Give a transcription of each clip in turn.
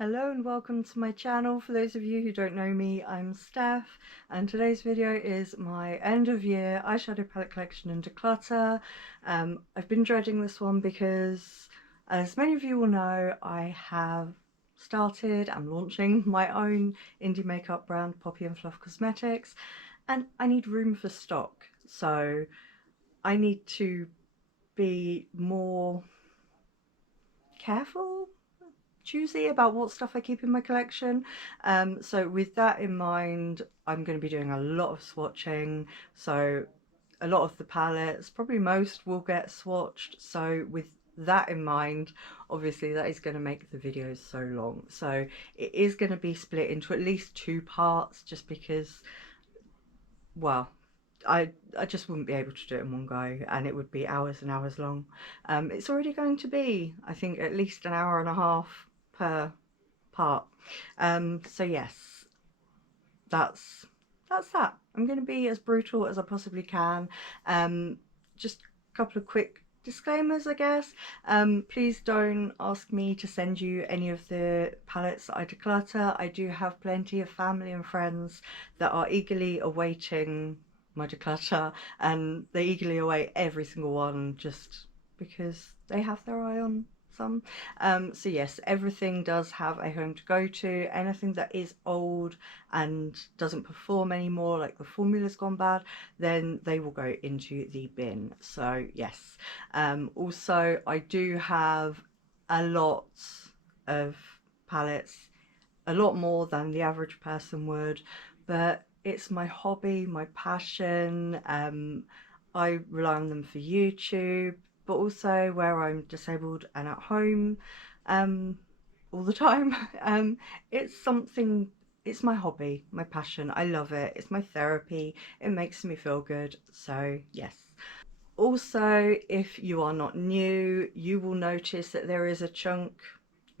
Hello and welcome to my channel. For those of you who don't know me, I'm Steph, and today's video is my end of year eyeshadow palette collection and declutter. I've been dreading this one because, as many of you will know, I have started and launching my own indie makeup brand, Poppy and Fluff Cosmetics, and I need room for stock, so I need to be more careful, choosy about what stuff I keep in my collection. So with that in mind, I'm going to be doing a lot of swatching. So a lot of the palettes, probably most, will get swatched. So with that in mind, obviously that is going to make the videos so long. So it is going to be split into at least 2 parts, just because, well, I just wouldn't be able to do it in one go, and it would be hours and hours long. It's already going to be, I think, at least an hour and a half per part. So yes, that's that. I'm going to be as brutal as I possibly can. Just a couple of quick disclaimers, I guess. Please don't ask me to send you any of the palettes that I declutter. I do have plenty of family and friends that are eagerly awaiting my declutter, and they eagerly await every single one just because they have their eye on some. So yes, everything does have a home to go to. Anything that is old and doesn't perform anymore, like the formula's gone bad, then they will go into the bin. So yes. Also, I do have a lot of palettes, a lot more than the average person would, but it's my hobby, my passion. I rely on them for YouTube, but also where I'm disabled and at home all the time. It's something, it's my hobby, my passion. I love it. It's my therapy. It makes me feel good. So yes. Also, if you are not new, you will notice that there is a chunk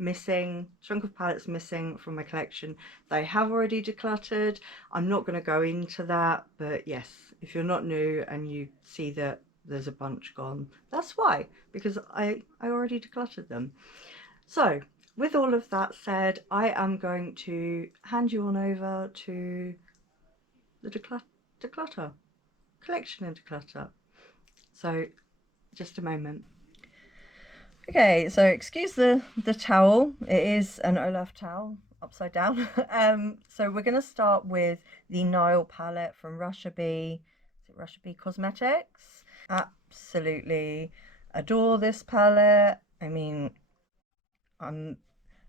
of palettes missing from my collection that I have already decluttered. I'm not going to go into that, but yes, if you're not new and you see that there's a bunch gone, that's why, because I already decluttered them. So with all of that said, I am going to hand you on over to the declutter collection and declutter. So just a moment. Okay, so excuse the towel. It is an Olaf towel upside down. So we're going to start with the Nile palette from Russia Bee. Is it Russia Bee Cosmetics? Absolutely adore this palette. I mean, I'm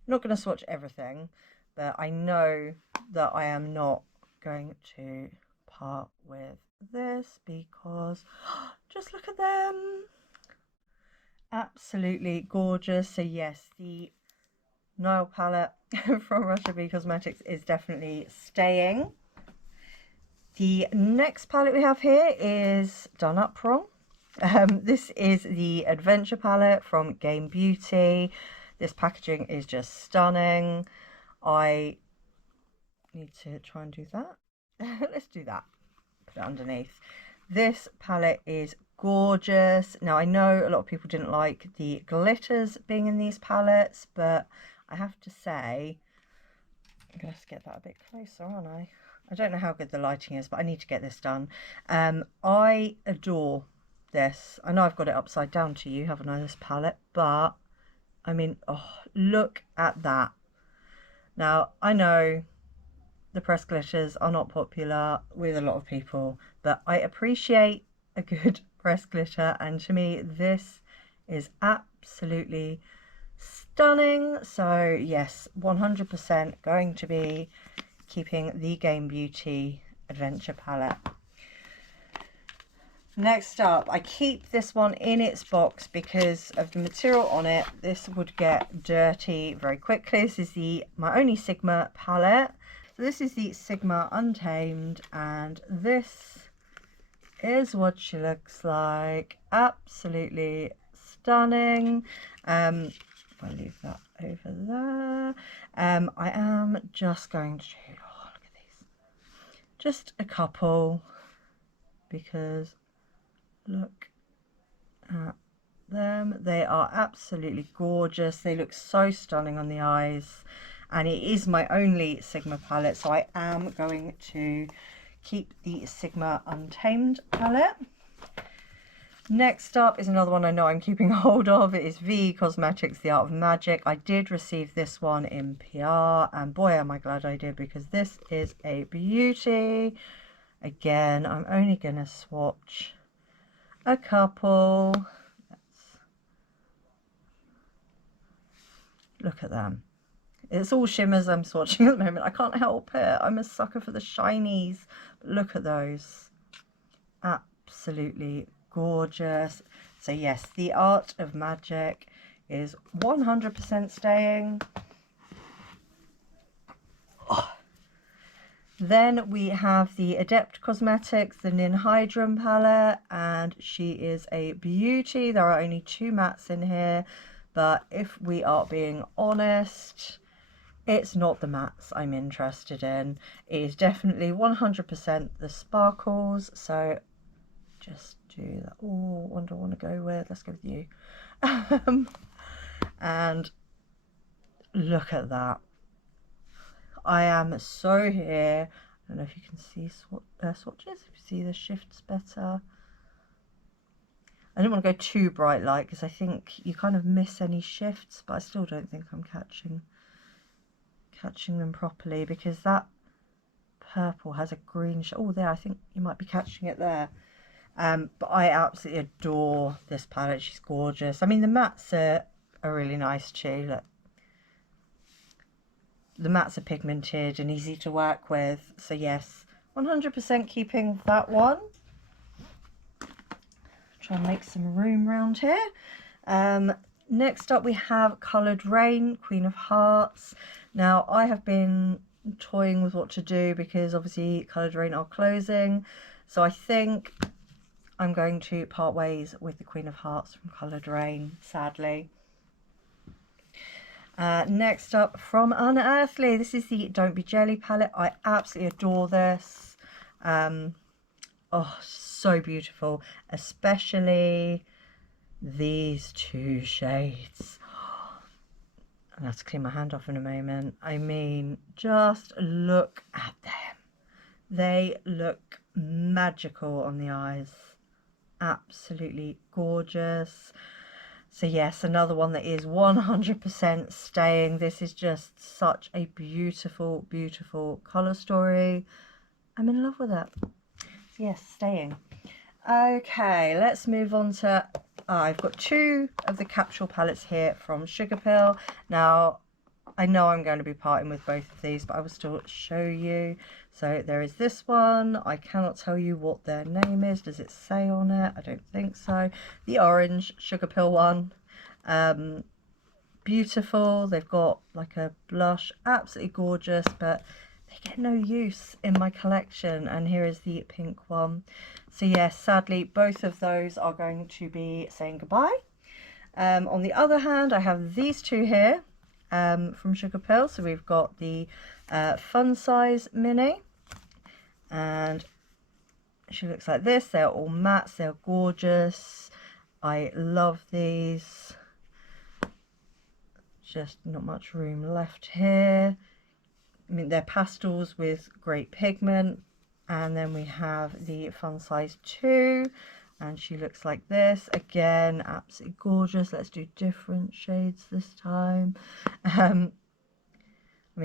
not going to swatch everything, but I know that I am not going to part with this because just look at them. Absolutely gorgeous. So yes, the Nile palette from Russia Bee Cosmetics is definitely staying. The next palette we have here is done up wrong. This is the Adventure palette from Game Beauty. This packaging is just stunning. I need to try and do that. Let's do that. Put it underneath. This palette is gorgeous. Now, I know a lot of people didn't like the glitters being in these palettes, but I have to say, I'm going to have to get that a bit closer, aren't I? I don't know how good the lighting is, but I need to get this done. I adore this. I know I've got it upside down to you, haven't I, this palette? But, I mean, oh, look at that. Now, I know the pressed glitters are not popular with a lot of people, but I appreciate a good pressed glitter, and to me this is absolutely stunning. So yes, 100% going to be keeping the Game Beauty Adventure palette. Next up, I keep this one in its box because of the material on it. This would get dirty very quickly. This is my only Sigma palette. So this is the Sigma Untamed, and this is what she looks like. Absolutely stunning. If I leave that over there, I am just going to, oh, look at these, just a couple, because look at them. They are absolutely gorgeous. They look so stunning on the eyes. and it is my only Sigma palette, so I am going to keep the Sigma Untamed palette. Next up is another one I know I'm keeping hold of. It is Mvndi Cosmetics, The Art of Magic. I did receive this one in PR, and boy am I glad I did, because this is a beauty. Again, I'm only going to swatch a couple. Look at them. It's all shimmers I'm swatching at the moment. I can't help it. I'm a sucker for the shinies. But look at those. Absolutely gorgeous. So yes, The Art of Magic is 100% staying. Oh. Then we have the Adept Cosmetics, the Ninhydrum palette, and she is a beauty. There are only 2 mattes in here, but if we are being honest, it's not the mattes I'm interested in. It is definitely 100% the sparkles. So just do that. Oh, what do I want to go with? Let's go with you. And look at that. I am so here. I don't know if you can see swatches, if you see the shifts better. I don't want to go too bright light because I think you kind of miss any shifts, but I still don't think I'm catching them properly, because that purple has a green oh, there, I think you might be catching it there. But I absolutely adore this palette. She's gorgeous. I mean, the mattes are really nice too. Look, the mattes are pigmented and easy to work with. So yes, 100% keeping that one. Try and make some room around here. Next up we have Coloured Raine, Queen of Hearts. Now I have been toying with what to do because obviously Coloured Raine are closing. So I think I'm going to part ways with the Queen of Hearts from Coloured Raine, sadly. Next up from Unearthly, this is the Don't Be Jelly palette. I absolutely adore this. Oh, so beautiful, especially these 2 shades. I have to clean my hand off in a moment. I mean, just look at them. They look magical on the eyes. Absolutely gorgeous. So yes, another one that is 100% staying. This is just such a beautiful, beautiful colour story. I'm in love with it. So yes, staying. Okay, let's move on to... I've got 2 of the capsule palettes here from Sugarpill. Now, I know I'm going to be parting with both of these, but I will still show you. So there is this one. I cannot tell you what their name is. Does it say on it? I don't think so. The orange Sugarpill one. Beautiful. They've got like a blush. Absolutely gorgeous, but they get no use in my collection. And here is the pink one. So yes, sadly, both of those are going to be saying goodbye. On the other hand, I have these 2 here from Sugarpill. So we've got the Fun Size Mini, and she looks like this. They're all mattes. They're gorgeous. I love these. Just not much room left here. I mean, they're pastels with great pigment. And then we have the Fun Size 2, and she looks like this. Again, absolutely gorgeous. Let's do different shades this time. I mean,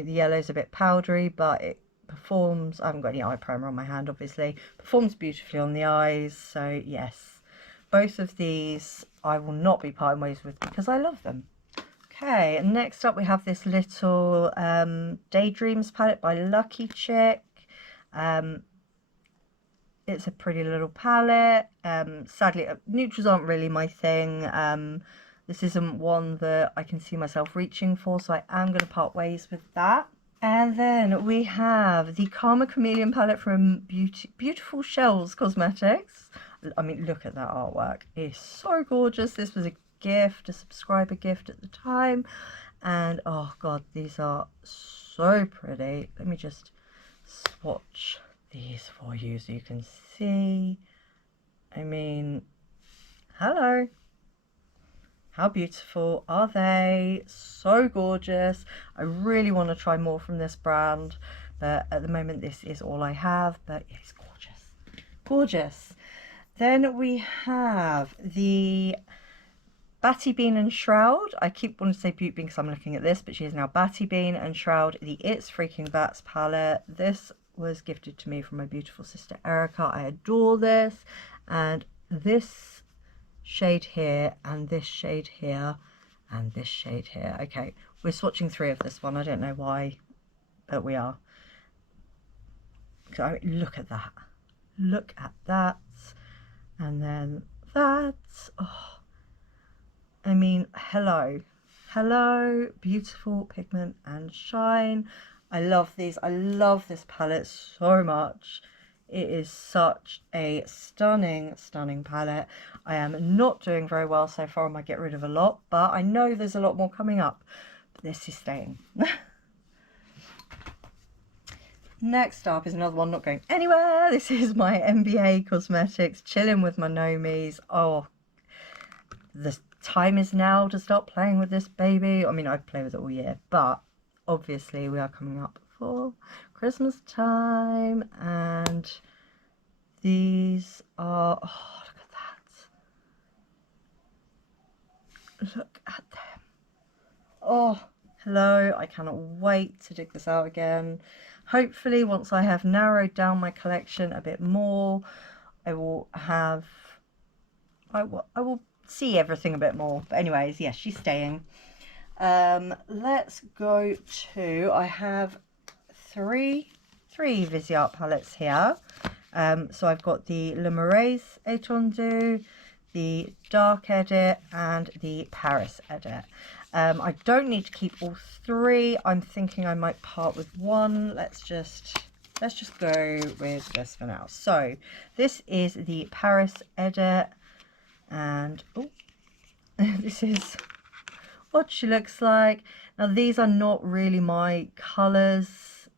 the yellow's a bit powdery, but it performs... I haven't got any eye primer on my hand, obviously. Performs beautifully on the eyes. So, yes, both of these I will not be parting ways with because I love them. Okay, and next up we have this little Daydreams palette by Lucky Chick. It's a pretty little palette. Sadly, neutrals aren't really my thing. This isn't one that I can see myself reaching for, so I am going to part ways with that. And then we have the Karma Chameleon palette from Beautiful Shells Cosmetics. I mean, look at that artwork. It's so gorgeous. This was a gift, a subscriber gift at the time. And oh god, these are so pretty. Let me just swatch these for you so you can see. I mean, hello. How beautiful are they? So gorgeous. I really want to try more from this brand, but at the moment this is all I have, but it's gorgeous. Gorgeous. Then we have the Batty Bean and Shroud. I keep wanting to say Beauty Bean because I'm looking at this, but she is now Batty Bean and Shroud, the It's Freaking Bats palette. This was gifted to me from my beautiful sister Erica. I adore this, and this shade here, and this shade here, and this shade here. Okay, we're swatching 3 of this one. I don't know why, but we are. So look at that. Look at that. And then that. Oh, I mean, hello, beautiful pigment and shine. I love these. I love this palette so much. It is such a stunning, stunning palette. I am not doing very well so far. I might get rid of a lot, but I know there's a lot more coming up. But this is staying. Next up is another one not going anywhere. This is my Mvndi Cosmetics, chilling with my Nomies. Oh, the time is now to start playing with this baby. I mean, I play with it all year, but obviously we are coming up for Christmas time, and these are, oh, look at that. Look at them. Oh, hello. I cannot wait to dig this out again. Hopefully, once I have narrowed down my collection a bit more, I will see everything a bit more. But anyways, yes, she's staying. Let's go to, I have three Viseart palettes here. So I've got the Le Marais Étendue, the Dark Edit, and the Paris Edit. I don't need to keep all 3. I'm thinking I might part with one. Let's just go with this for now. So this is the Paris Edit, and oh, this is what she looks like. Now these are not really my colours.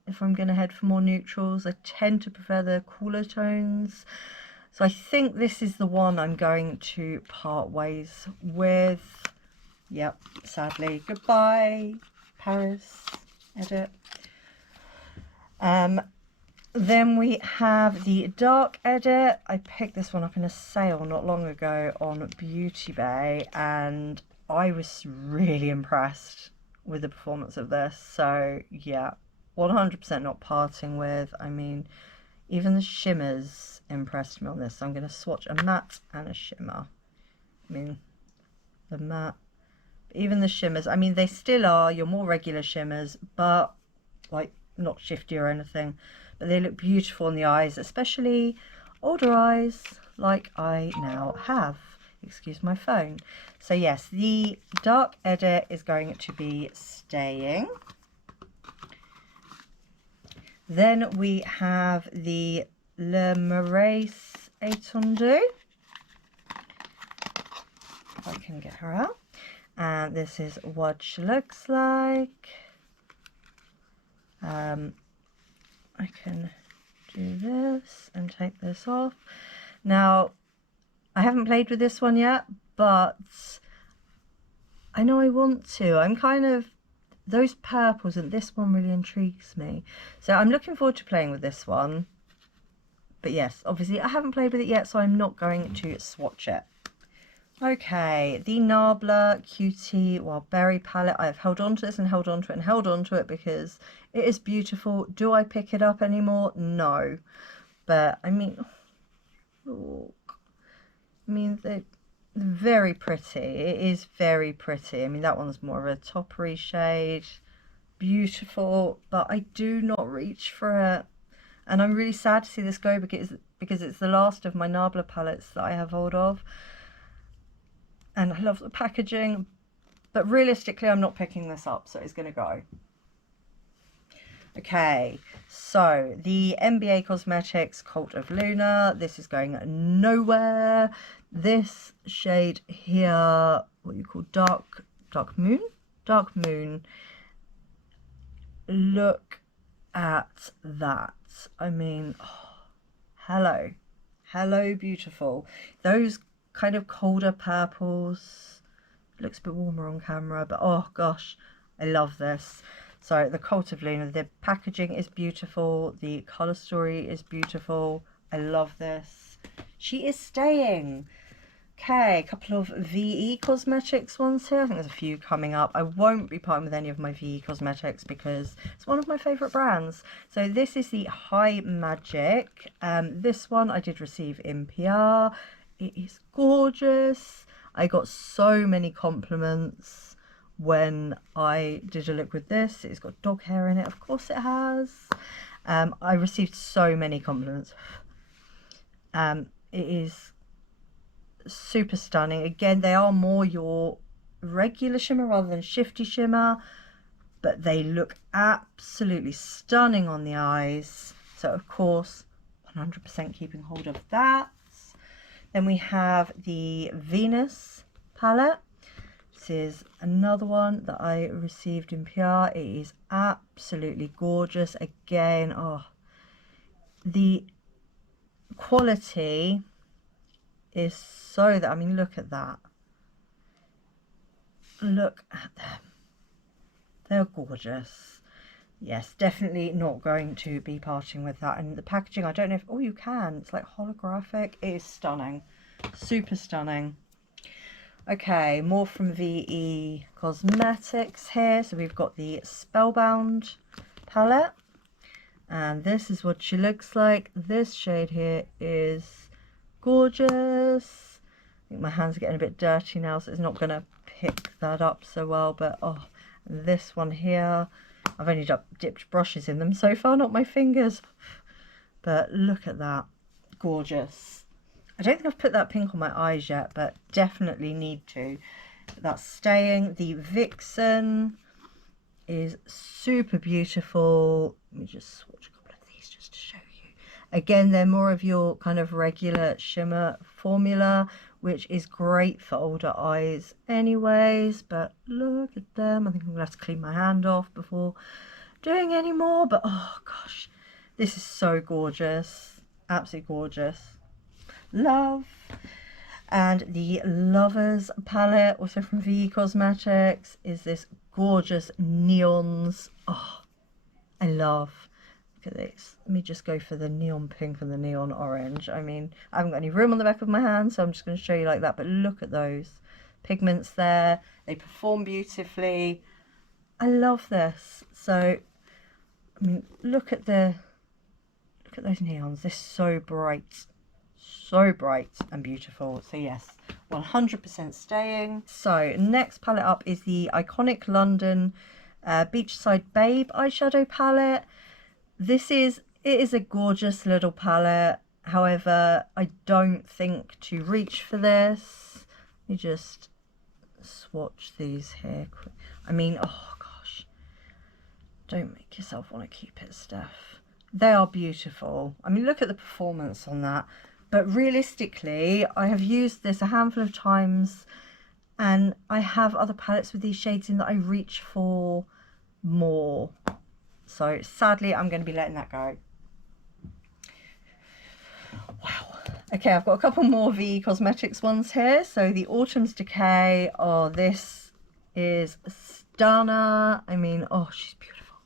If I'm going to head for more neutrals, I tend to prefer the cooler tones. So I think this is the one I'm going to part ways with. Yep, sadly. Goodbye, Paris Edit. Then we have the Dark Edit. I picked this one up in a sale not long ago on Beauty Bay, and I was really impressed with the performance of this. So yeah, 100% not parting with. I mean, even the shimmers impressed me on this. So I'm going to swatch a matte and a shimmer. I mean, the matte, even the shimmers, I mean, they still are your more regular shimmers, but like not shifty or anything. But they look beautiful in the eyes, especially older eyes like I now have. Excuse my phone. So yes, the Dark Edit is going to be staying. Then we have the Le Marais Étendue. If I can get her out. And this is what she looks like. I can do this and take this off. Now, I haven't played with this one yet, but I know I want to. I'm kind of, those purples, and this one really intrigues me. So I'm looking forward to playing with this one. But yes, obviously I haven't played with it yet, so I'm not going to swatch it. Okay, the Nabla Cutie Wild Berry palette. I've held on to this and held on to it and held on to it because it is beautiful. Do I pick it up anymore? No. But I mean, look. I mean, they're very pretty. It is very pretty. I mean, that one's more of a toppery shade. Beautiful, but I do not reach for it. And I'm really sad to see this go because it's the last of my Nabla palettes that I have hold of. And I love the packaging, but realistically, I'm not picking this up, so it's going to go. Okay, so the Mvndi Cosmetics Cult of Luna. This is going nowhere. This shade here, what you call dark moon. Look at that. I mean, oh, hello, beautiful. Those kind of colder purples It looks a bit warmer on camera, but oh gosh, I love this. So the Cult of Luna, the packaging is beautiful, the colour story is beautiful. I love this. She is staying. Okay, a couple of VE Cosmetics ones here. I think there's a few coming up. I won't be parting with any of my VE Cosmetics because it's one of my favourite brands. So this is the High Magic. This one I did receive in PR. It is gorgeous. I got so many compliments when I did a look with this. It's got dog hair in it. Of course it has. I received so many compliments. It is super stunning. Again, they are more your regular shimmer rather than shifty shimmer, but they look absolutely stunning on the eyes. So of course 100% keeping hold of that. Then we have the Venus palette. This is another one that I received in PR. It is absolutely gorgeous. Again, oh, the quality is so that, I mean, look at that. Look at them. They're gorgeous. Yes, definitely not going to be parting with that. And the packaging, I don't know if, oh, you can. It's like holographic. It is stunning. Super stunning. Okay, more from VE Cosmetics here. So we've got the Spellbound palette. And this is what she looks like. This shade here is gorgeous. I think my hands are getting a bit dirty now, so it's not going to pick that up so well. But oh, this one here, I've only dipped brushes in them so far, not my fingers. But look at that. Gorgeous. I don't think I've put that pink on my eyes yet, but definitely need to. That's staying. The Vixen is super beautiful. Let me just swatch a couple of these just to show you. Again, they're more of your kind of regular shimmer formula, which is great for older eyes anyways. But look at them. I think I'm going to have to clean my hand off before doing any more. But oh gosh, this is so gorgeous. Absolutely gorgeous. Love. And the Lovers palette, also from VE Cosmetics, is this gorgeous neons. Oh, I love. Look at this. Let me just go for the neon pink and the neon orange. I mean, I haven't got any room on the back of my hand, so I'm just going to show you like that. But look at those pigments there. They perform beautifully. I love this. So, I mean, look at those neons. They're so bright. So bright and beautiful. So yes, 100% staying. So next palette up is the iconic London Beachside Babe eyeshadow palette. It is a gorgeous little palette. However, I don't think to reach for this. Let me just swatch these here. I mean, oh gosh, don't make yourself want to keep it, Steph. They are beautiful. I mean, look at the performance on that. But realistically, I have used this a handful of times, and I have other palettes with these shades in that I reach for more. So sadly, I'm going to be letting that go. Wow. Okay, I've got a couple more VE Cosmetics ones here. So the Autumn's Decay. Oh, this is stunner. I mean, oh, she's beautiful.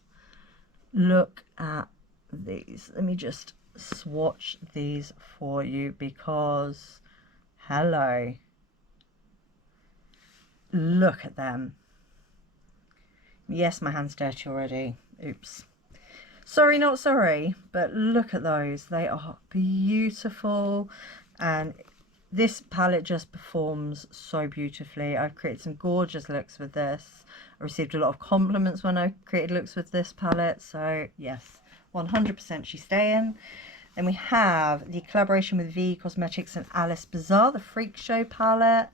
Look at these. Let me just swatch these for you because hello, look at them. Yes, my hand's dirty already. Oops, sorry, not sorry. But look at those. They are beautiful, and this palette just performs so beautifully. I've created some gorgeous looks with this. I received a lot of compliments when I created looks with this palette, so yes, 100% she's staying. Then we have the collaboration with VE Cosmetics and Alice Bazaar, the Freak Show palette.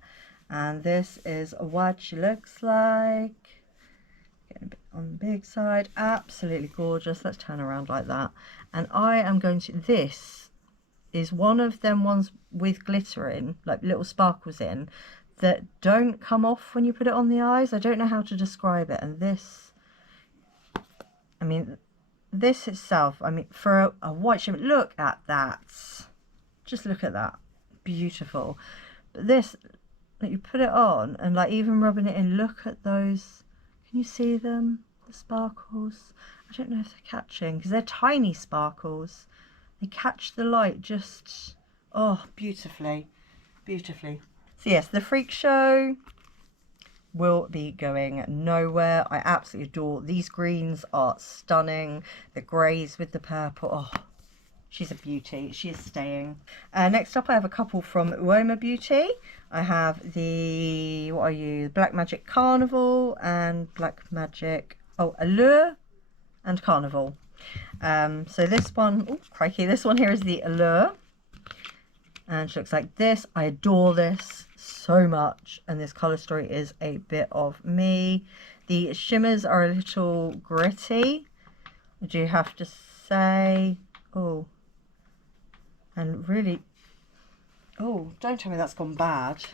And this is what she looks like. Getting a bit on the big side. Absolutely gorgeous. Let's turn around like that. And I am going to, this is one of them ones with glitter in, like little sparkles in, that don't come off when you put it on the eyes. I don't know how to describe it. And this, I mean, this itself, I mean, for a white shimmer, look at that. Just look at that. Beautiful. But this, like you put it on and like even rubbing it in, look at those, can you see them, the sparkles? I don't know if they're catching because they're tiny sparkles. They catch the light just, oh, beautifully, beautifully. So yes, the Freak Show will be going nowhere. I absolutely adore these greens, are stunning. The greys with the purple, oh, she's a beauty. She is staying. Next up I have a couple from RoMa Beauty. I have the, what are you, Black Magic Carnival and Black Magic, oh, Allure and Carnival. So this one, oh crikey, this one here is the Allure, and she looks like this. I adore this so much, and this colour story is a bit of me. The shimmers are a little gritty, I do have to say. Oh, and really, oh, don't tell me that's gone bad.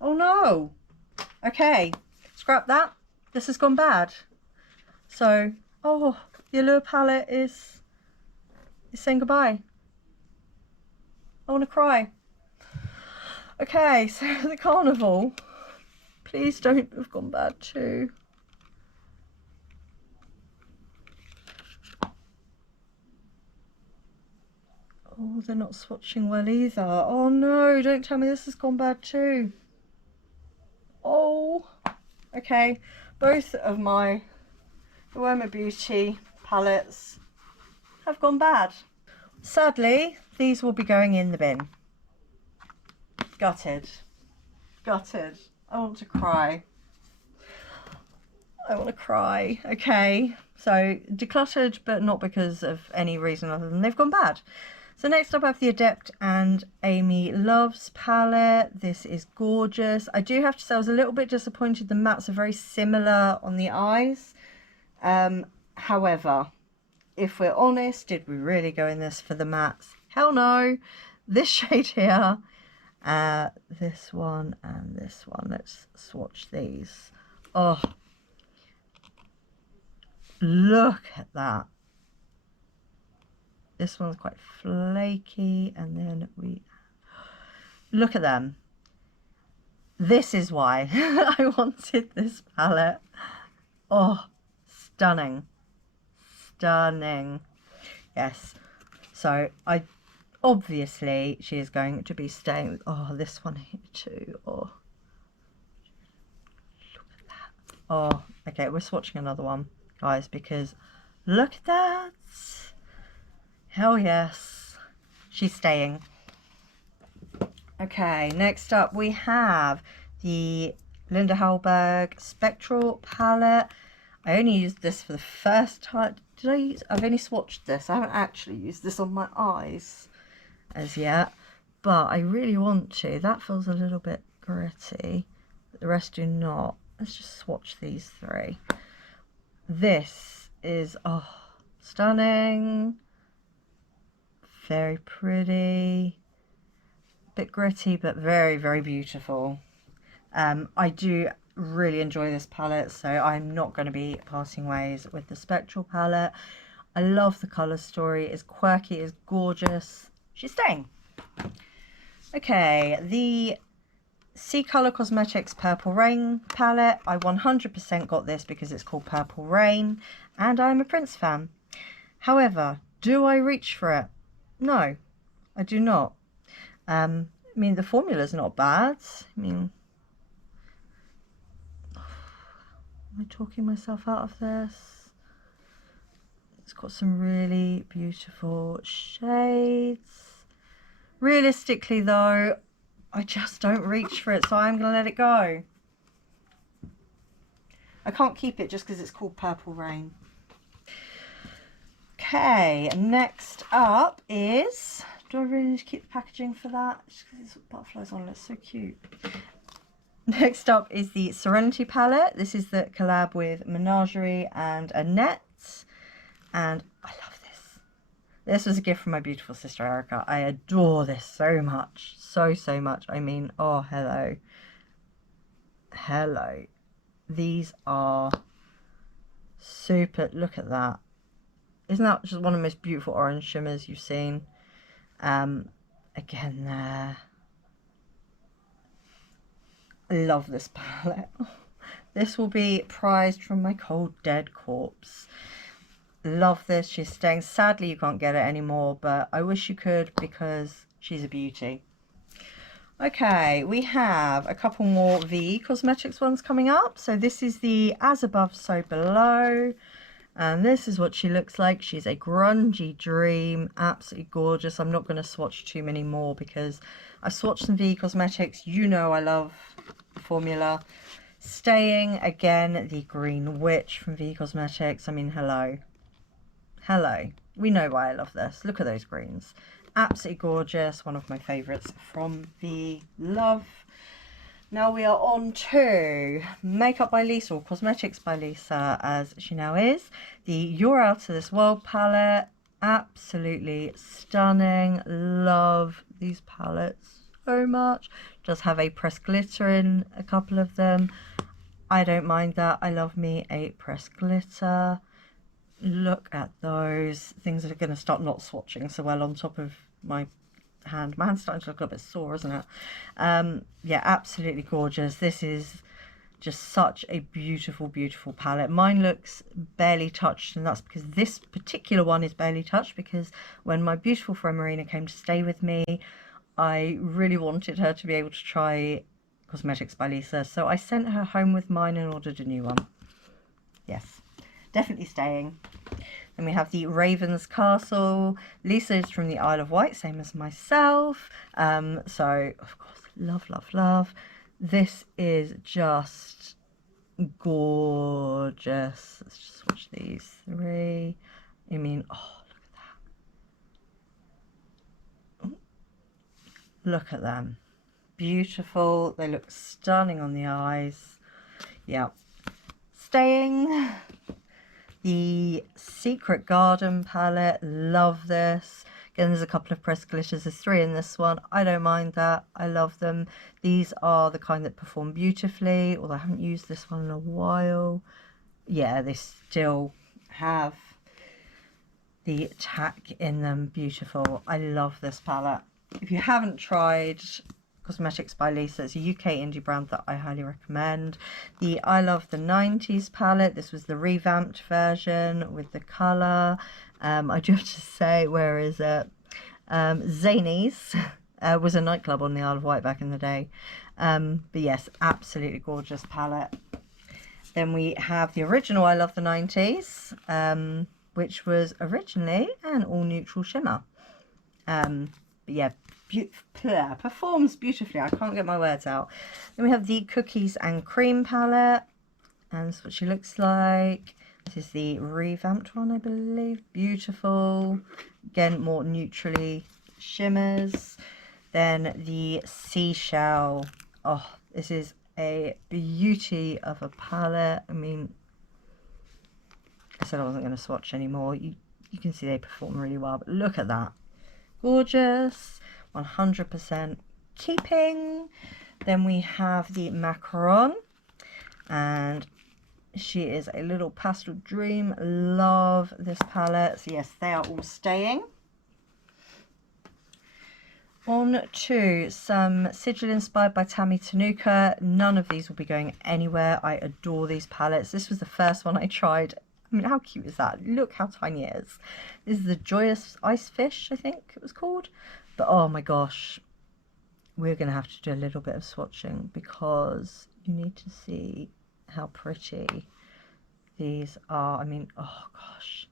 Oh no, okay, scrap that, this has gone bad. So, oh, the Allure palette is saying goodbye. I want to cry. Okay, so the Carnival, please don't have gone bad too. Oh, they're not swatching well either. Oh no, don't tell me this has gone bad too. Oh, okay, both of my RoMa Beauty palettes have gone bad. Sadly, these will be going in the bin. Gutted. Gutted. I want to cry. I want to cry. Okay, so decluttered, but not because of any reason other than they've gone bad. So next up I have the Adept and Amy Loves palette. This is gorgeous. I do have to say I was a little bit disappointed. The mattes are very similar on the eyes. However, if we're honest, did we really go in this for the mattes? Hell no. This shade here, this one and this one. Let's swatch these. Oh, look at that. This one's quite flaky, and then we look at them. This is why I wanted this palette. Oh, stunning, stunning. Yes, so I obviously she is going to be staying with, oh, this one here too. Oh, look at that. Oh, okay, we're swatching another one, guys, because look at that. Hell yes, she's staying. Okay, next up we have the Linda Hallberg Spectral palette. I only used this for the first time. Did I use? I've only swatched this. I haven't actually used this on my eyes as yet, but I really want to. That feels a little bit gritty, but the rest do not. Let's just swatch these three. This is, oh, stunning. Very pretty, bit gritty, but very, very beautiful. I do really enjoy this palette, so I'm not going to be parting ways with the Spectral palette. I love the colour story. It's quirky, it's gorgeous. She's staying. Okay, the Colour Cosmetics Purple Rain palette. I 100% got this because it's called Purple Rain, and I'm a Prince fan. However, do I reach for it? No, I do not. I mean, the formula's not bad. I mean, am I talking myself out of this? It's got some really beautiful shades. Realistically though, I just don't reach for it, so I'm going to let it go. I can't keep it just because it's called Purple Rain. Okay, next up is, do I really need to keep the packaging for that? Just because it's butterflies on it, it's so cute. Next up is the Serenity palette. This is the collab with Menagerie and Annette, and I love this. This was a gift from my beautiful sister Erica. I adore this so much, so much. I mean, oh, hello. Hello. These are super, look at that. Isn't that just one of the most beautiful orange shimmers you've seen? Again there. I love this palette. This will be prized from my cold dead corpse. Love this. She's staying. Sadly, you can't get it anymore, but I wish you could because she's a beauty. Okay, we have a couple more V Cosmetics ones coming up. So this is the As Above, So Below. And this is what she looks like. She's a grungy dream. Absolutely gorgeous. I'm not going to swatch too many more because I've swatched some V Cosmetics. You know I love the formula. Staying, again, the Green Witch from V Cosmetics. I mean, hello. Hello. We know why I love this. Look at those greens. Absolutely gorgeous. One of my favourites from V. Love. Now we are on to Makeup by Lisa, or Cosmetics by Lisa, as she now is. The You're Out of This World palette. Absolutely stunning. Love these palettes so much. Does have a pressed glitter in a couple of them. I don't mind that. I love me a pressed glitter. Look at those things that are going to start not swatching so well on top of my hand. My hand's starting to look a little bit sore, isn't it? Yeah, absolutely gorgeous. This is just such a beautiful, beautiful palette. Mine looks barely touched, and that's because this particular one is barely touched, because when my beautiful friend Marina came to stay with me, I really wanted her to be able to try Cosmetics by Lisa, so I sent her home with mine and ordered a new one. Yes, definitely staying. Then we have the Raven's Castle. Lisa is from the Isle of Wight, same as myself. So, of course, love, love, love. This is just gorgeous. Let's just swatch these three. I mean, oh, look at that. Ooh. Look at them. Beautiful. They look stunning on the eyes. Yeah. Staying. The Secret Garden palette, love this. Again, there's a couple of pressed glitters. There's 3 in this one. I don't mind that. I love them. These are the kind that perform beautifully, although I haven't used this one in a while. Yeah, they still have the tack in them. Beautiful. I love this palette. If you haven't tried Cosmetics by Lisa, it's a UK indie brand that I highly recommend. The I Love the 90s palette. This was the revamped version with the colour. I do have to say, where is it? Zanies was a nightclub on the Isle of Wight back in the day. But yes, absolutely gorgeous palette. Then we have the original I Love the 90s, which was originally an all neutral shimmer. But yeah, performs beautifully. I can't get my words out. Then we have the Cookies and Cream palette, and that's what she looks like. This is the revamped one, I believe. Beautiful. Again, more neutrally shimmers. Then the Seashell. Oh, this is a beauty of a palette. I mean, I said I wasn't going to swatch anymore. You can see they perform really well, but look at that. Gorgeous. 100% keeping. Then we have the Macaron, and she is a little pastel dream. Love this palette. So yes, they are all staying. On to some Sigil inspired by Tammy Tenuka. None of these will be going anywhere. I adore these palettes. This was the first one I tried. I mean, how cute is that? Look how tiny it is. This is the Joyous Ice Fish, I think it was called. But oh my gosh, we're going to have to do a little bit of swatching because you need to see how pretty these are. I mean, oh gosh.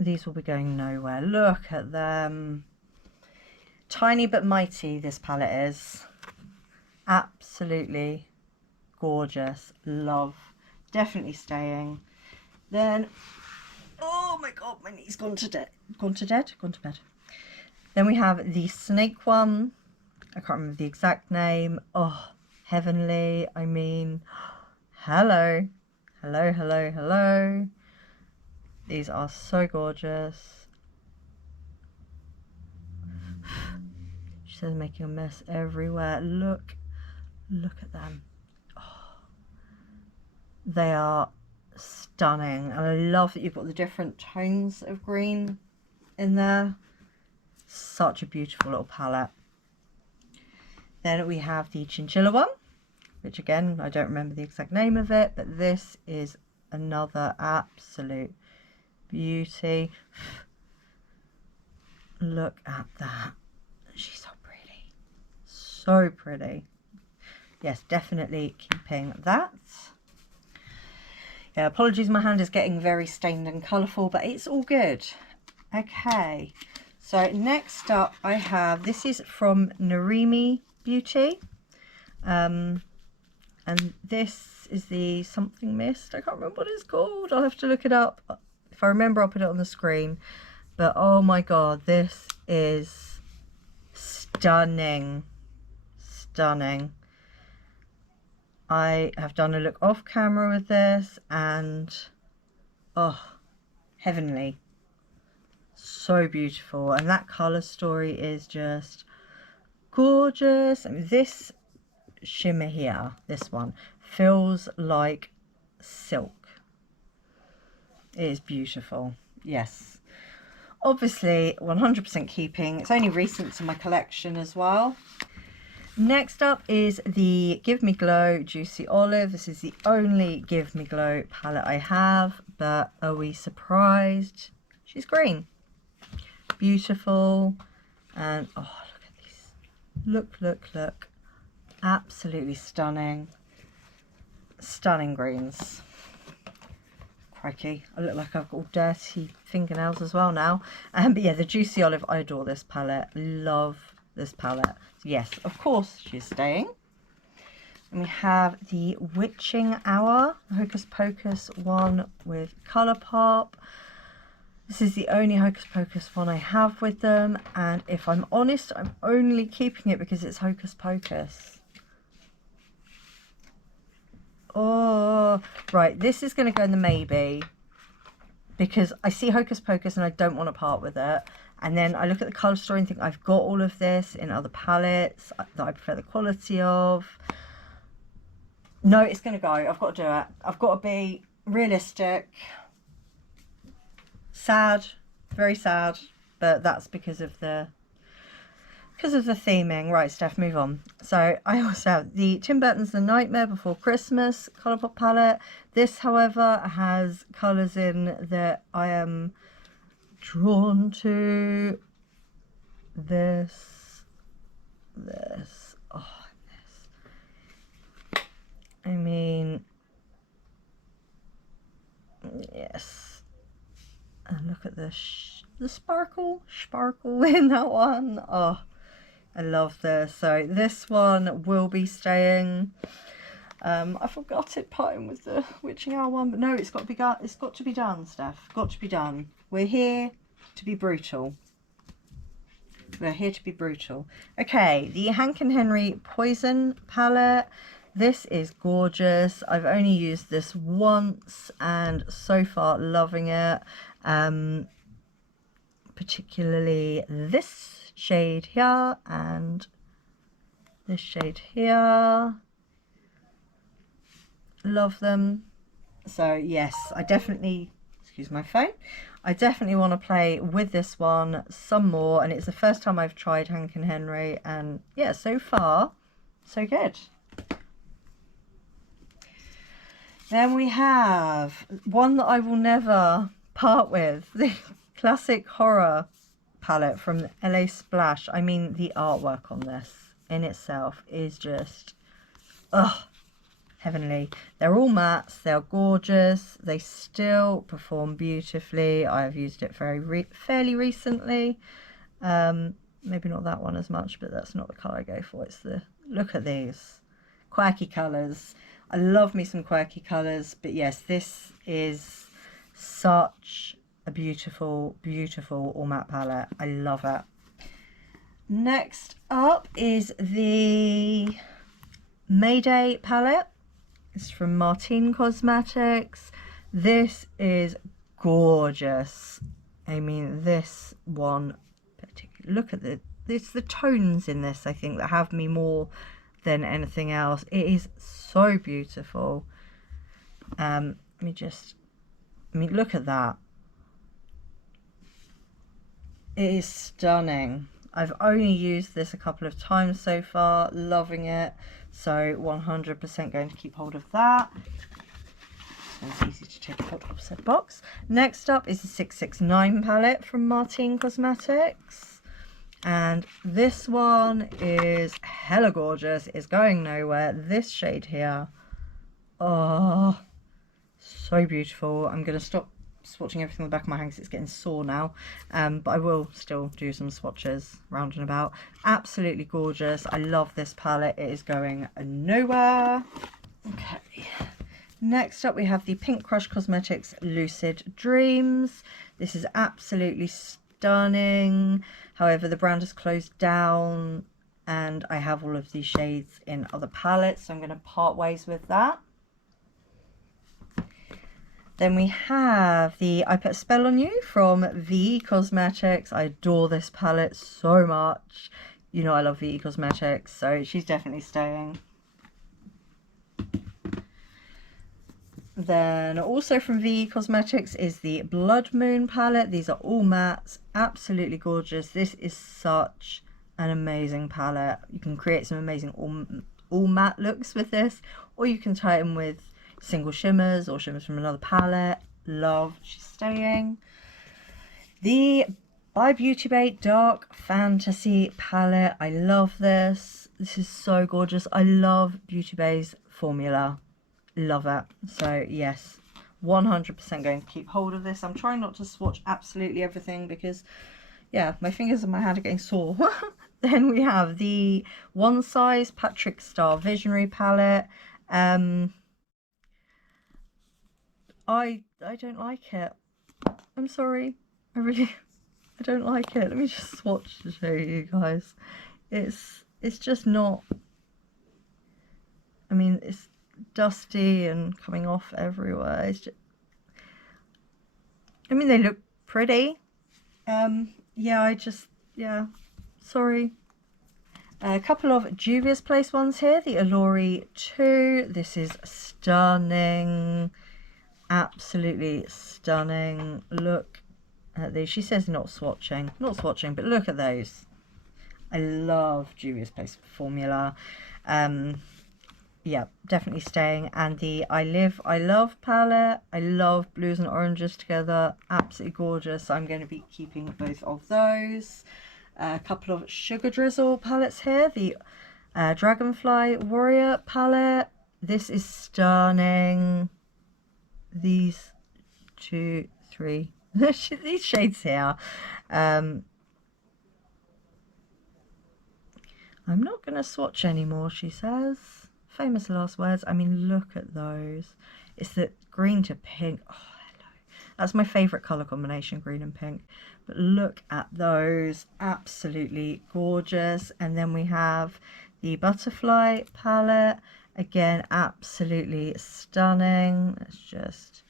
These will be going nowhere. Look at them. Tiny but mighty, this palette is. Absolutely gorgeous. Love. Definitely staying. Then, oh my god, my knee's gone to bed. Gone to bed. Then we have the snake one. I can't remember the exact name. Oh, heavenly. I mean, hello. Hello, hello, hello. These are so gorgeous. She says making a mess everywhere. Look at them. Oh, they are stunning, and I love that you've got the different tones of green in there. Such a beautiful little palette. Then we have the chinchilla one, which again, I don't remember the exact name of it, but this is another absolute beauty. Look at that. She's so pretty. So pretty. Yes, definitely keeping that. Yeah, apologies, my hand is getting very stained and colourful, but it's all good. Okay, so next up I have, this is from Narimi Beauty. And this is the something mist. I can't remember what it's called. I'll have to look it up. If I remember, I'll put it on the screen. But oh my god, this is stunning. Stunning. I have done a look off camera with this and oh, heavenly. So beautiful. And that colour story is just gorgeous. I mean, this shimmer here, this one, feels like silk. It is beautiful. Yes. Obviously 100% keeping. It's only recent to my collection as well. Next up is the Give Me Glow Juicy Olive. This is the only Give Me Glow palette I have, but are we surprised? She's green. Beautiful. And oh, look at these. Look, look, look. Absolutely stunning. Stunning greens. Crikey, I look like I've got all dirty fingernails as well now. But yeah, the Juicy Olive, I adore this palette. Love this palette. So yes, of course she's staying. And we have the Witching Hour Hocus Pocus one with Colour Pop. This is the only Hocus Pocus one I have with them, and if I'm honest, I'm only keeping it because it's Hocus Pocus. Oh, right, this is going to go in the maybe, because I see Hocus Pocus and I don't want to part with it. And then I look at the colour story and think I've got all of this in other palettes that I prefer the quality of. No, it's going to go. I've got to do it. I've got to be realistic. Sad, very sad, but that's because of the theming. Right, Steph, move on. So I also have the Tim Burton's The Nightmare Before Christmas Colourpop palette. This, however, has colours in that I am drawn to. This, oh, this. I mean, yes. And look at the sparkle in that one. Oh, I love this. So this one will be staying. I forgot it parting with the Witching Hour one, but no, it's got to be done, Steph. Got to be done. We're here to be brutal. We're here to be brutal. Okay, the Hank and Henry Poison palette. This is gorgeous. I've only used this once and so far loving it. Particularly this shade here and this shade here. Love them. So yes, I definitely, excuse my phone, I definitely want to play with this one some more, and it's the first time I've tried Hank and Henry, and yeah, so far so good. Then we have one that I will never part with, the Classic Horror palette from LA Splash. I mean, the artwork on this in itself is just, ugh, heavenly. They're all mattes, they're gorgeous, they still perform beautifully. I've used it fairly recently. Maybe not that one as much, but that's not the colour I go for. It's the, look at these quirky colours. I love me some quirky colours, but yes, this is such a beautiful, beautiful all matte palette. I love it. Next up is the Mayday palette. It's from Nomad Cosmetics. This is gorgeous. I mean, this one particularly, look at it's the tones in this, I think, that have me more than anything else. It is so beautiful. Let me just, I mean, look at that. It is stunning. I've only used this a couple of times so far, loving it. So 100% going to keep hold of that. It's easy to take out of said box. Next up is the 669 palette from Nomad Cosmetics. And this one is hella gorgeous. It's going nowhere. This shade here. Oh, so beautiful. I'm going to stop swatching everything on the back of my hand because it's getting sore now. But I will still do some swatches round and about. Absolutely gorgeous. I love this palette. It is going nowhere. Okay. Next up we have the Pink Crush Cosmetics Lucid Dreams. This is absolutely stunning. However, the brand has closed down and I have all of these shades in other palettes, so I'm going to part ways with that. Then we have the I Put a Spell on You from Mvndi Cosmetics. I adore this palette so much. You know I love Mvndi Cosmetics, so she's definitely staying. Then also from Mvndi Cosmetics is the Blood Moon palette. These are all mattes, absolutely gorgeous. This is such an amazing palette. You can create some amazing all matte looks with this, or you can tie them with single shimmers or shimmers from another palette. Love, she's staying. The By Beauty Bay Dark Fantasy palette. I love this. This is so gorgeous. I love Beauty Bay's formula. Love it. So yes, 100% going to keep hold of this. I'm trying not to swatch absolutely everything because yeah, my fingers and my hand are getting sore. Then we have the One Size Patrick Star Visionary palette. I don't like it. I'm sorry. I don't like it. Let me just swatch to show you guys. It's just not, I mean, it's dusty and coming off everywhere. It's just, I mean, they look pretty. Yeah, sorry. A couple of Juvia's Place ones here. The Allure 2. This is stunning. Absolutely stunning. Look at these. She says not swatching, but look at those. I love Juvia's Place formula. Yeah, definitely staying. And the I Live, I Love palette. I love blues and oranges together. Absolutely gorgeous. I'm going to be keeping both of those. A couple of Sugar Drizzle palettes here. The Dragonfly Warrior palette. This is stunning. These 2, 3, these shades here. I'm not going to swatch anymore, she says. Famous last words. I mean, look at those. It's the green to pink. Oh, hello. That's my favourite colour combination, green and pink. But look at those. Absolutely gorgeous. And then we have the Butterfly palette. Again, absolutely stunning. Let's just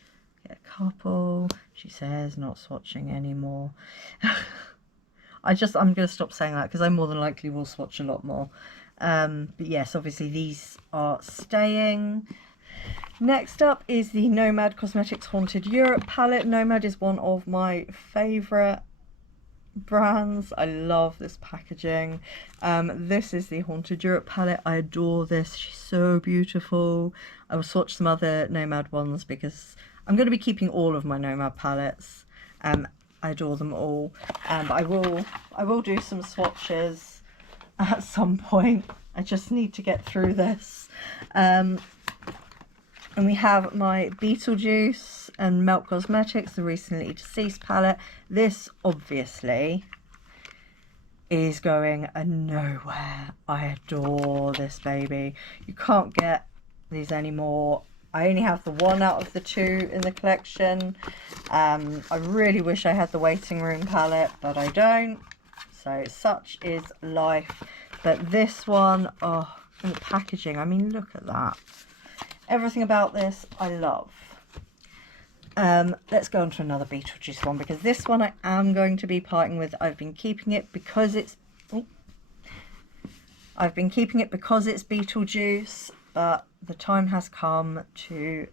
get a couple. She says not swatching anymore. I'm going to stop saying that because I more than likely will swatch a lot more. But yes, obviously these are staying. Next up is the Nomad Cosmetics Haunted Europe palette. Nomad is one of my favourite brands. I love this packaging. This is the Haunted Europe palette. I adore this. She's so beautiful. I will swatch some other Nomad ones because I'm going to be keeping all of my Nomad palettes. I adore them all. But I will do some swatches at some point. I just need to get through this. And we have my Beetlejuice and Melt Cosmetics, the recently deceased palette. This obviously is going nowhere. I adore this baby. You can't get these anymore. I only have the one out of the two in the collection. I really wish I had the Waiting Room palette, but I don't. So such is life. But this one, oh, and the packaging, I mean, look at that. Everything about this I love. Let's go on to another Beetlejuice one, because this one I am going to be parting with. I've been keeping it because it's Beetlejuice, but the time has come to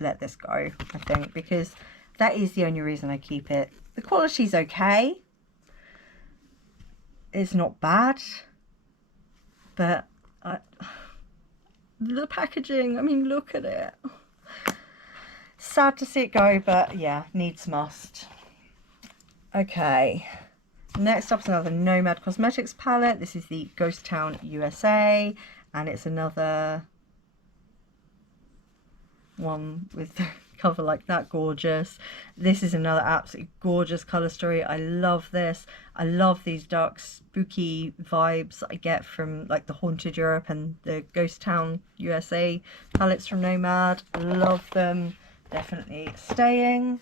let this go, I think, because that is the only reason I keep it. The quality's okay. it's not bad, but the packaging, I mean, look at it. Sad to see it go, but yeah, needs must. Okay, next up is another Nomad Cosmetics palette. This is the Ghost Town USA, and it's another one with the cover like that. Gorgeous. This is another absolutely gorgeous color story. I love this. I love these dark spooky vibes I get from like the Haunted Europe and the Ghost Town USA palettes from Nomad. Love them. Definitely staying.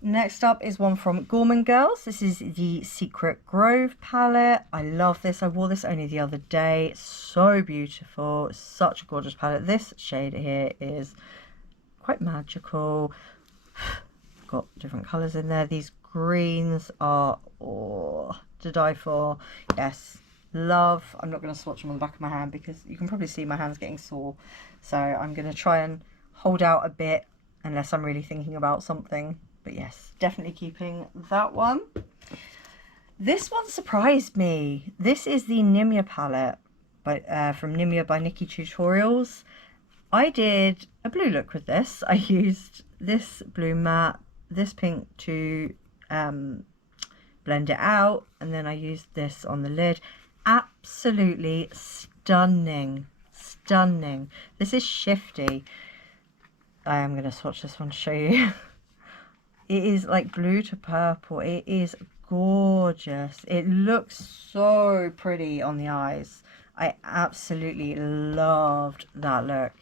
Next up is one from Gourmande Girls. This is the Secret Grove palette. I love this. I wore this only the other day. So beautiful. Such a gorgeous palette. This shade here is quite magical. Got different colours in there. These greens are to die for. Yes, love. I'm not going to swatch them on the back of my hand because you can probably see my hand's getting sore. So I'm going to try and hold out a bit unless I'm really thinking about something. But yes, definitely keeping that one. This one surprised me. This is the Nimya palette from Nimya by Nikki Tutorials. I did a blue look with this. I used this blue matte, this pink to blend it out, and then I used this on the lid. Absolutely stunning. Stunning. This is shifty. I am going to swatch this one to show you. It is like blue to purple. It is gorgeous. It looks so pretty on the eyes. I absolutely loved that look.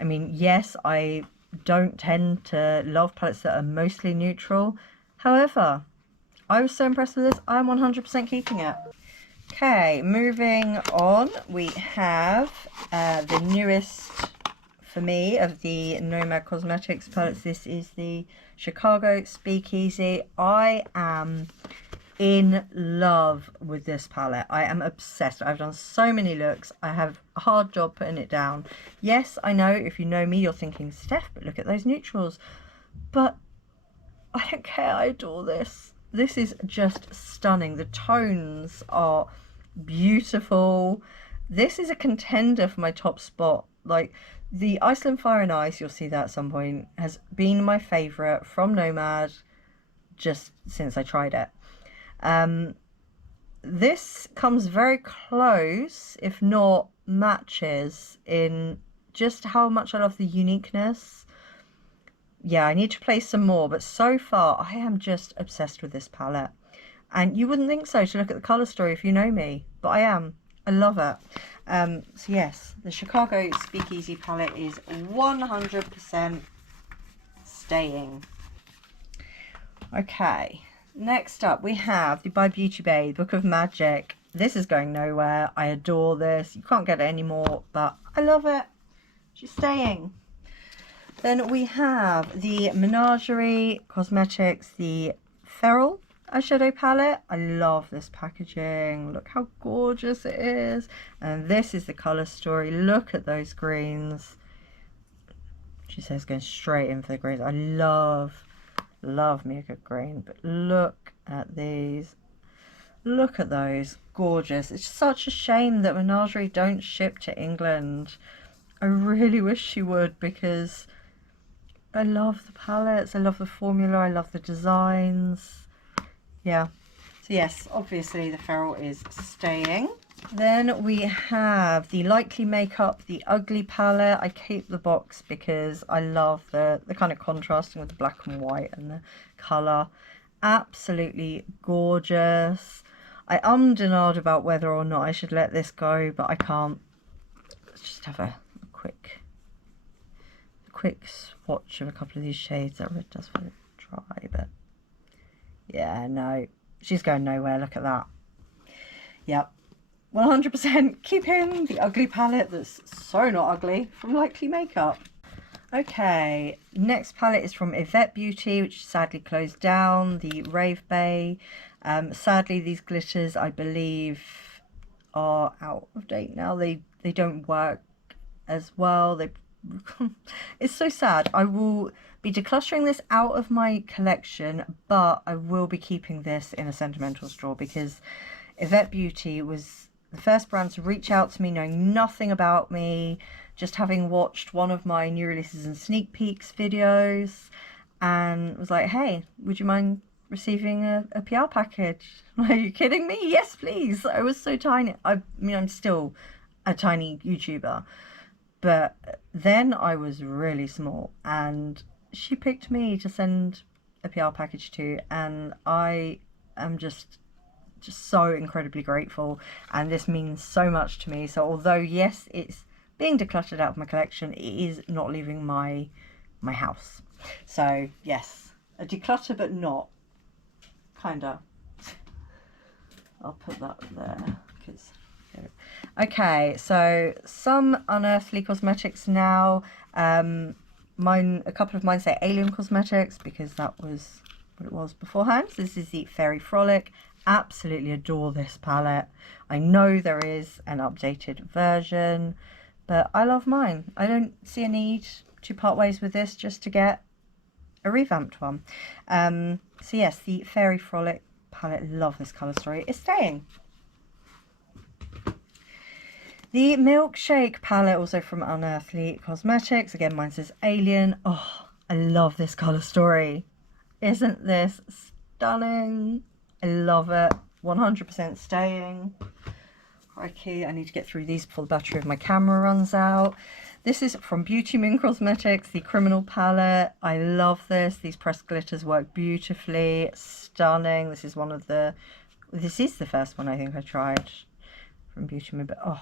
I mean, yes, I don't tend to love palettes that are mostly neutral. However, I was so impressed with this. I'm 100% keeping it. Okay, moving on. We have the newest for me of the Nomad Cosmetics palettes. This is the Chicago Speakeasy. I am in love with this palette. I am obsessed. I've done so many looks. I have a hard job putting it down. Yes, I know if you know me, you're thinking, Steph, but look at those neutrals. But I don't care. I adore this. This is just stunning. The tones are beautiful. This is a contender for my top spot. Like, the Iceland Fire and Ice, you'll see that at some point, has been my favourite from Nomad just since I tried it. This comes very close, if not matches, in just how much I love the uniqueness. Yeah, I need to play some more, but so far I am just obsessed with this palette. And you wouldn't think so to look at the colour story if you know me, but I am. I love it. So yes, the Chicago Speakeasy palette is 100% staying. Okay, next up we have the By Beauty Bay Book of Magic. This is going nowhere. I adore this. You can't get it anymore, but I love it. She's staying. Then we have the Menagerie Cosmetics, the Feral eyeshadow palette. I love this packaging. Look how gorgeous it is. And this is the colour story. Look at those greens. She says going straight in for the greens. I love me a good green. But look at these. Look at those. Gorgeous. It's such a shame that Menagerie don't ship to England. I really wish she would, because I love the palettes. I love the formula. I love the designs. Yeah, so yes, obviously the Feral is staying. Then we have the Likely Makeup, the Ugly palette. I keep the box because I love the kind of contrasting with the black and white and the colour. Absolutely gorgeous. I ummed and ahed about whether or not I should let this go, but I can't. Let's just have a quick swatch of a couple of these shades. That red does feel dry, but yeah, no, she's going nowhere. Look at that. Yep, 100% keeping the Ugly palette that's so not ugly from Likely Makeup. Okay, next palette is from Yvette Beauty, which sadly closed down, the Rave Bay. Sadly, these glitters, I believe, are out of date now. They don't work as well. They it's so sad. I will be decluttering this out of my collection, but I will be keeping this in a sentimental store because Yvette Beauty was the first brand to reach out to me knowing nothing about me, just having watched one of my new releases and sneak peeks videos, and was like, hey, would you mind receiving a PR package? Are you kidding me? Yes, please. I was so tiny. I mean, I'm still a tiny YouTuber, but then I was really small, and she picked me to send a PR package to, and I am just so incredibly grateful, and this means so much to me. So although yes, it's being decluttered out of my collection, it is not leaving my house. So yes, a declutter but not, kinda. I'll put that there because okay, so some Unearthly cosmetics now. A couple of mine say Alien Cosmetics because that was what it was beforehand. So this is the Fairy Frolic. Absolutely adore this palette. I know there is an updated version, but I love mine. I don't see a need to part ways with this just to get a revamped one. So yes, the Fairy Frolic palette, love this colour story. It's staying. The Milkshake palette, also from Unearthly Cosmetics. Again, mine says Alien. Oh, I love this colour story. Isn't this stunning? I love it. 100% staying. Crikey, I need to get through these before the battery of my camera runs out. This is from Beauty Moon Cosmetics, the Criminal palette. I love this. These pressed glitters work beautifully. Stunning. This is the first one I think I tried from Beauty Moon, but oh,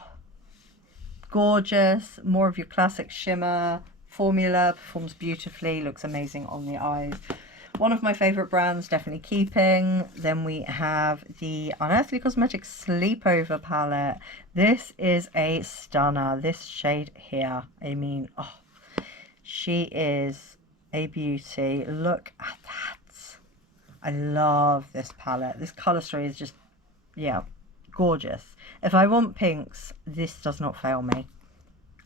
gorgeous. More of your classic shimmer formula. Performs beautifully. Looks amazing on the eyes. One of my favourite brands, definitely keeping. Then we have the Unearthly Cosmetics Sleepover palette. This is a stunner. This shade here, I mean, oh, she is a beauty. Look at that. I love this palette. This colour story is just, yeah, gorgeous. If I want pinks, this does not fail me.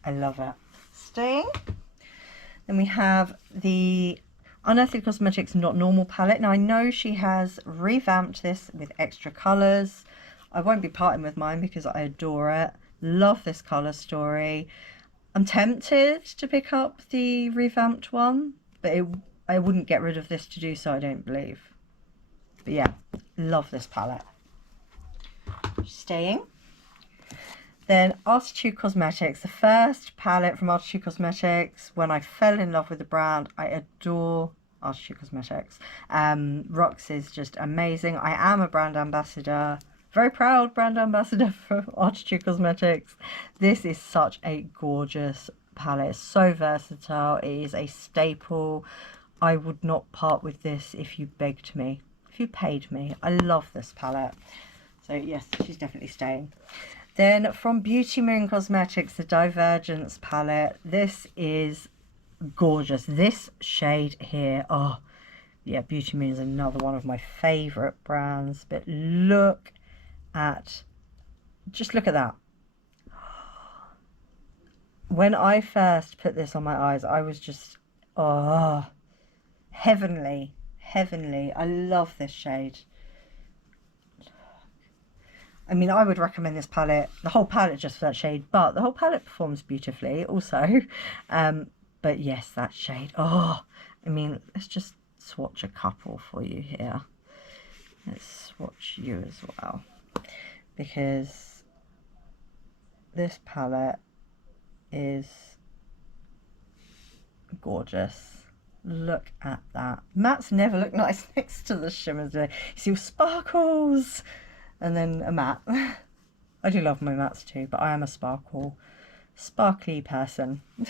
I love it. Staying. Then we have the Unearthly Cosmetics Not Normal palette. Now I know she has revamped this with extra colours. I won't be parting with mine because I adore it. Love this colour story. I'm tempted to pick up the revamped one, but I wouldn't get rid of this to do so, I don't believe. But yeah, love this palette. Staying. Then Arttitude Cosmetics, the first palette from Arttitude Cosmetics. When I fell in love with the brand, I adore Arttitude Cosmetics. Rox is just amazing. I am a brand ambassador, very proud brand ambassador for Arttitude Cosmetics. This is such a gorgeous palette. It's so versatile. It is a staple. I would not part with this if you begged me, if you paid me. I love this palette. So yes, she's definitely staying. Then from Beauty Moon Cosmetics, the Divergence palette. This is gorgeous. This shade here, oh yeah, Beauty Moon is another one of my favourite brands. But look at, just look at that. When I first put this on my eyes, I was just, oh, heavenly, heavenly. I love this shade. I mean, I would recommend this palette, the whole palette just for that shade, but the whole palette performs beautifully also. But yes, that shade, oh, I mean, let's just swatch a couple for you here. Let's swatch you as well, because this palette is gorgeous. Look at that. Mattes never look nice next to the shimmers. You see sparkles. And then a matte. I do love my mattes too, but I am a sparkly person. I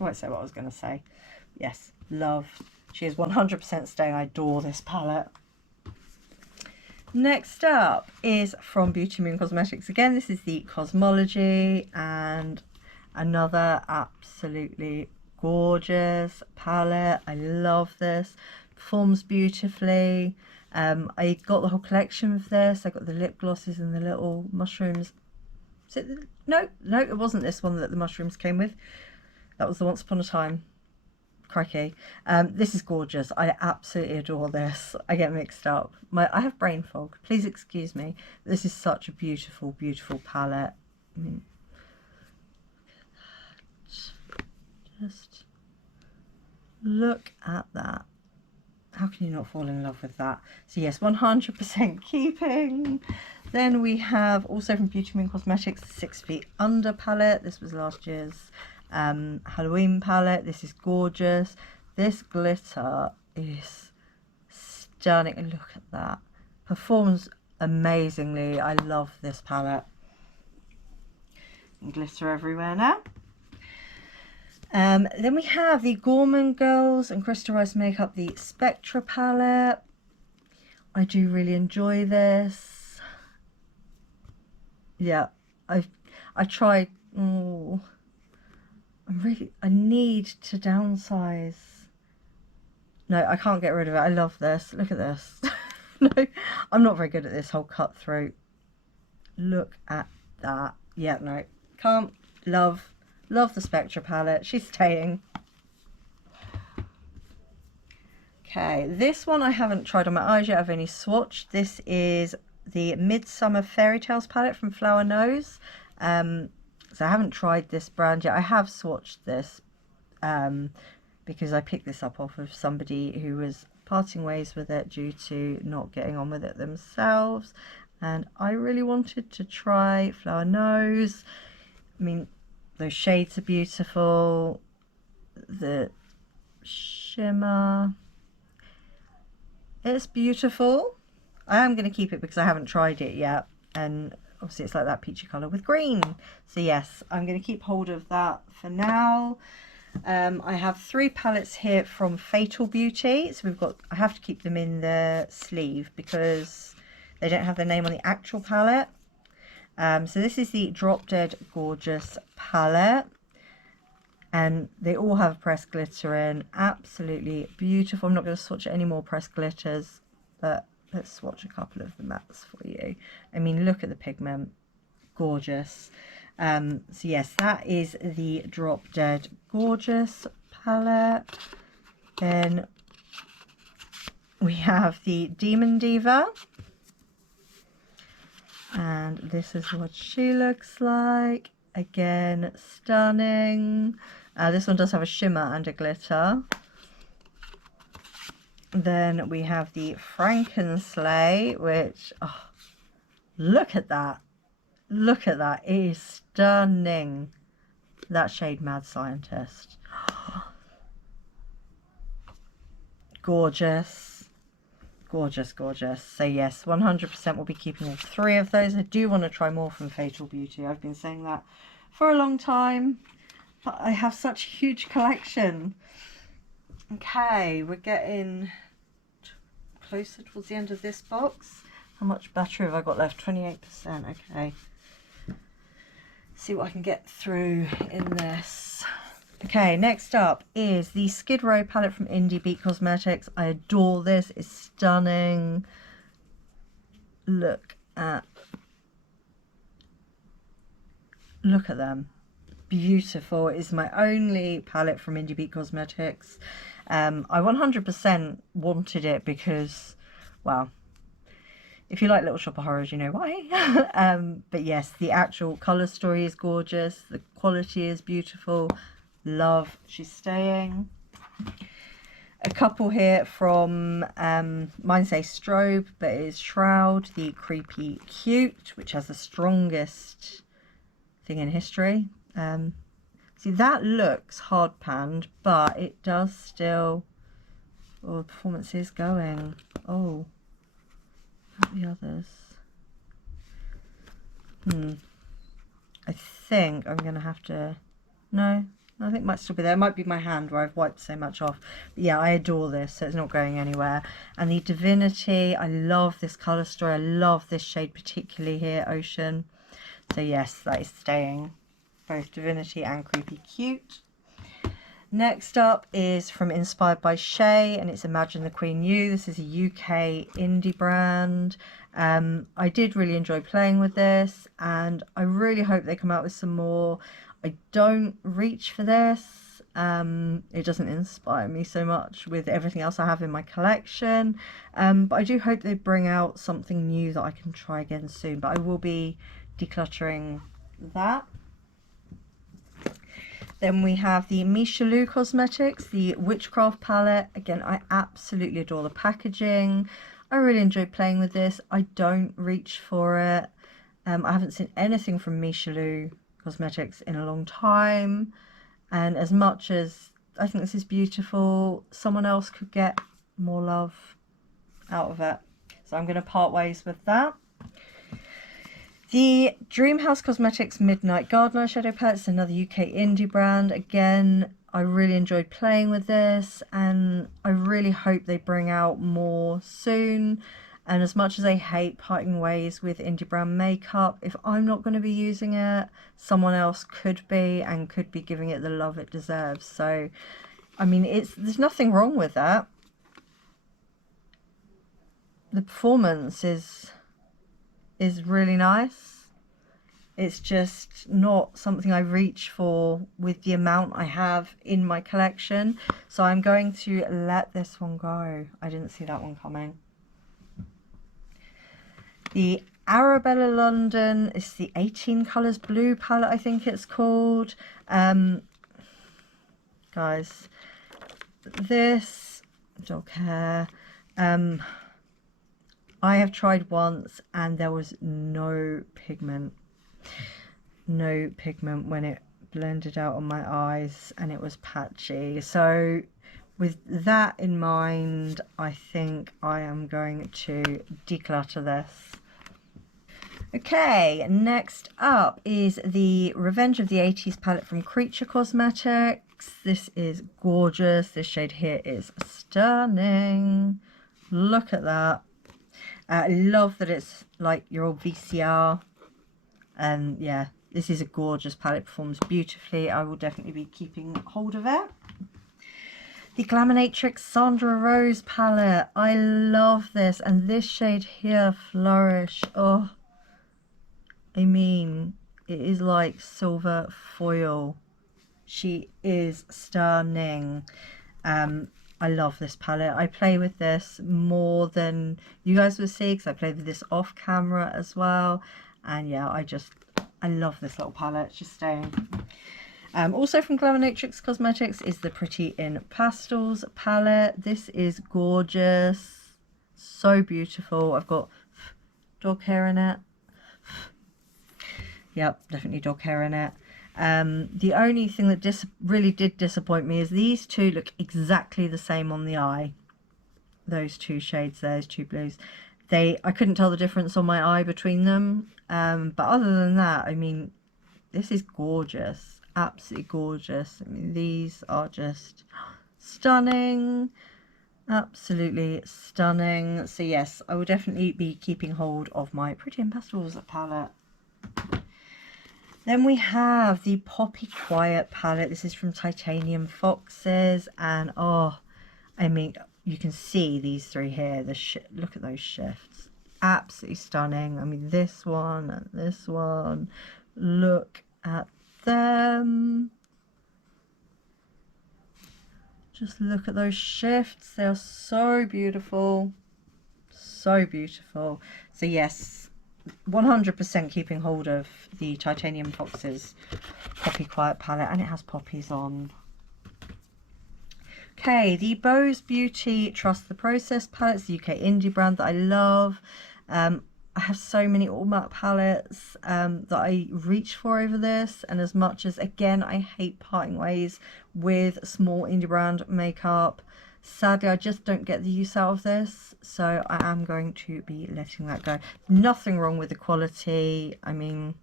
won't say what I was going to say. Yes, love. She is 100% staying. I adore this palette. Next up is from Beauty Moon Cosmetics. Again, this is the Cosmology, and another absolutely gorgeous palette. I love this. Performs beautifully. I got the whole collection of this. I got the lip glosses and the little mushrooms. Is it no, it wasn't this one that the mushrooms came with. That was the Once Upon a Time. Crikey. This is gorgeous. I absolutely adore this. I get mixed up. I have brain fog. Please excuse me. This is such a beautiful, beautiful palette. I mean, just look at that. How can you not fall in love with that? So yes, 100% keeping. Then we have also from Beauty Cosmetics, the 6 Feet Under palette. This was last year's Halloween palette. This is gorgeous. This glitter is stunning. Look at that. Performs amazingly. I love this palette. Glitter everywhere now. Then we have the Gourmande Girls and Crystallized Makeup, the Spectra palette. I do really enjoy this. Yeah, I tried. Oh, I need to downsize. No, I can't get rid of it. I love this. Look at this. No, I'm not very good at this whole cutthroat. Look at that. Yeah, no, can't. Love the Spectra palette. She's staying. Okay, this one I haven't tried on my eyes yet. I've only swatched. This is the Midsummer Fairy Tales palette from Flower Nose. So I haven't tried this brand yet. I have swatched this because I picked this up off of somebody who was parting ways with it due to not getting on with it themselves. And I really wanted to try Flower Nose. I mean, those shades are beautiful. The shimmer, it's beautiful. I am going to keep it because I haven't tried it yet, and obviously it's like that peachy colour with green. So yes, I'm going to keep hold of that for now. I have 3 palettes here from Fatal Beauty. So I have to keep them in the sleeve because they don't have their name on the actual palette. So this is the Drop Dead Gorgeous palette, and they all have pressed glitter in. Absolutely beautiful. I'm not going to swatch any more pressed glitters, but let's swatch a couple of the mattes for you. I mean, look at the pigment. Gorgeous. So yes, that is the Drop Dead Gorgeous palette. Then we have the Demon Diva. And this is what she looks like. Again, stunning. This one does have a shimmer and a glitter. Then we have the Frankenslay, which, oh, look at that. Look at that. It is stunning. That shade Mad Scientist. Gorgeous. Gorgeous, gorgeous. So yes, 100% will be keeping all 3 of those. I do want to try more from Fatal Beauty. I've been saying that for a long time, but I have such a huge collection. Okay, we're getting closer towards the end of this box. How much battery have I got left? 28%. Okay. See what I can get through in this. Okay, next up is the Skid Row palette from Mvndi Cosmetics. I adore this. It's stunning. Look at them. Beautiful. It is my only palette from Mvndi Cosmetics. I 100% wanted it because, well, if you like Little Shop of Horrors, you know why. But yes, the actual colour story is gorgeous. The quality is beautiful. Love. She's staying. A couple here from mine say Strobe, but it is Shroud, the Creepy Cute, which has the strongest thing in history. See, that looks hard panned, but it does still. Oh, the performance is going. Oh, not the others. I think I'm gonna have to. No, I think it might still be there. It might be my hand where I've wiped so much off. But yeah, I adore this, so it's not going anywhere. And the Divinity, I love this colour story. I love this shade particularly here, Ocean. So yes, that is staying. Both Divinity and Creepy Cute. Next up is from Inspired by Shay, and it's Imagine the Queen You. This is a UK indie brand. I did really enjoy playing with this, and I really hope they come out with some more. I don't reach for this. It doesn't inspire me so much with everything else I have in my collection, but I do hope they bring out something new that I can try again soon. But I will be decluttering that. Then we have the Mythics Cosmetics, the Witchcraft palette. Again, I absolutely adore the packaging. I really enjoy playing with this. I don't reach for it. I haven't seen anything from Mythics Cosmetics in a long time. And as much as I think this is beautiful, someone else could get more love out of it. So I'm going to part ways with that. The Dreamhouse Cosmetics Midnight Garden Eyeshadow Palette is another UK indie brand. Again, I really enjoyed playing with this, and I really hope they bring out more soon. And as much as I hate parting ways with indie brand makeup, if I'm not going to be using it, someone else could be, and could be giving it the love it deserves. So, I mean, there's nothing wrong with that. The performance is really nice. It's just not something I reach for with the amount I have in my collection. So I'm going to let this one go. I didn't see that one coming. The Arabella London is the 18 Colours Blue palette, I think it's called. Guys, this dog hair, I have tried once and there was no pigment when it blended out on my eyes, and it was patchy. So with that in mind, I think I am going to declutter this. Okay, next up is the Revenge of the 80s palette from Creature Cosmetics. This is gorgeous. This shade here is stunning. Look at that. I love that it's like your old VCR. And yeah, this is a gorgeous palette. Performs beautifully. I will definitely be keeping hold of it. The Glaminatrix Sandra Rose palette. I love this. And this shade here, Flourish. Oh, I mean, it is like silver foil. She is stunning. I love this palette. I play with this more than you guys will see, because I play with this off camera as well. And yeah, I love this little palette. It's just staying. Also from Glaminatrix Cosmetics is the Pretty in Pastels palette. This is gorgeous. So beautiful. I've got dog hair in it. Yep, definitely dog hair in it. The only thing that really did disappoint me is these two look exactly the same on the eye. Those two shades there, those two blues. I couldn't tell the difference on my eye between them. But other than that, I mean, this is gorgeous. Absolutely gorgeous. I mean, these are just stunning. Absolutely stunning. So yes, I will definitely be keeping hold of my Pretty in Pastels palette. Then we have the Poppy Quiet palette. This is from Titanium Foxes, and oh, I mean, you can see these three here. Look at those shifts. Absolutely stunning. I mean, this one and this one. Look at them. Just look at those shifts. They are so beautiful. So beautiful. So yes, 100% keeping hold of the Titanium Foxes Poppy Quiet palette, and it has poppies on. Okay, the Bose Beauty Trust the Process palette. It's the UK indie brand that I love. I have so many all matte palettes that I reach for over this, and as much as, again, I hate parting ways with small indie brand makeup, sadly I just don't get the use out of this, so I am going to be letting that go. Nothing wrong with the quality. I mean,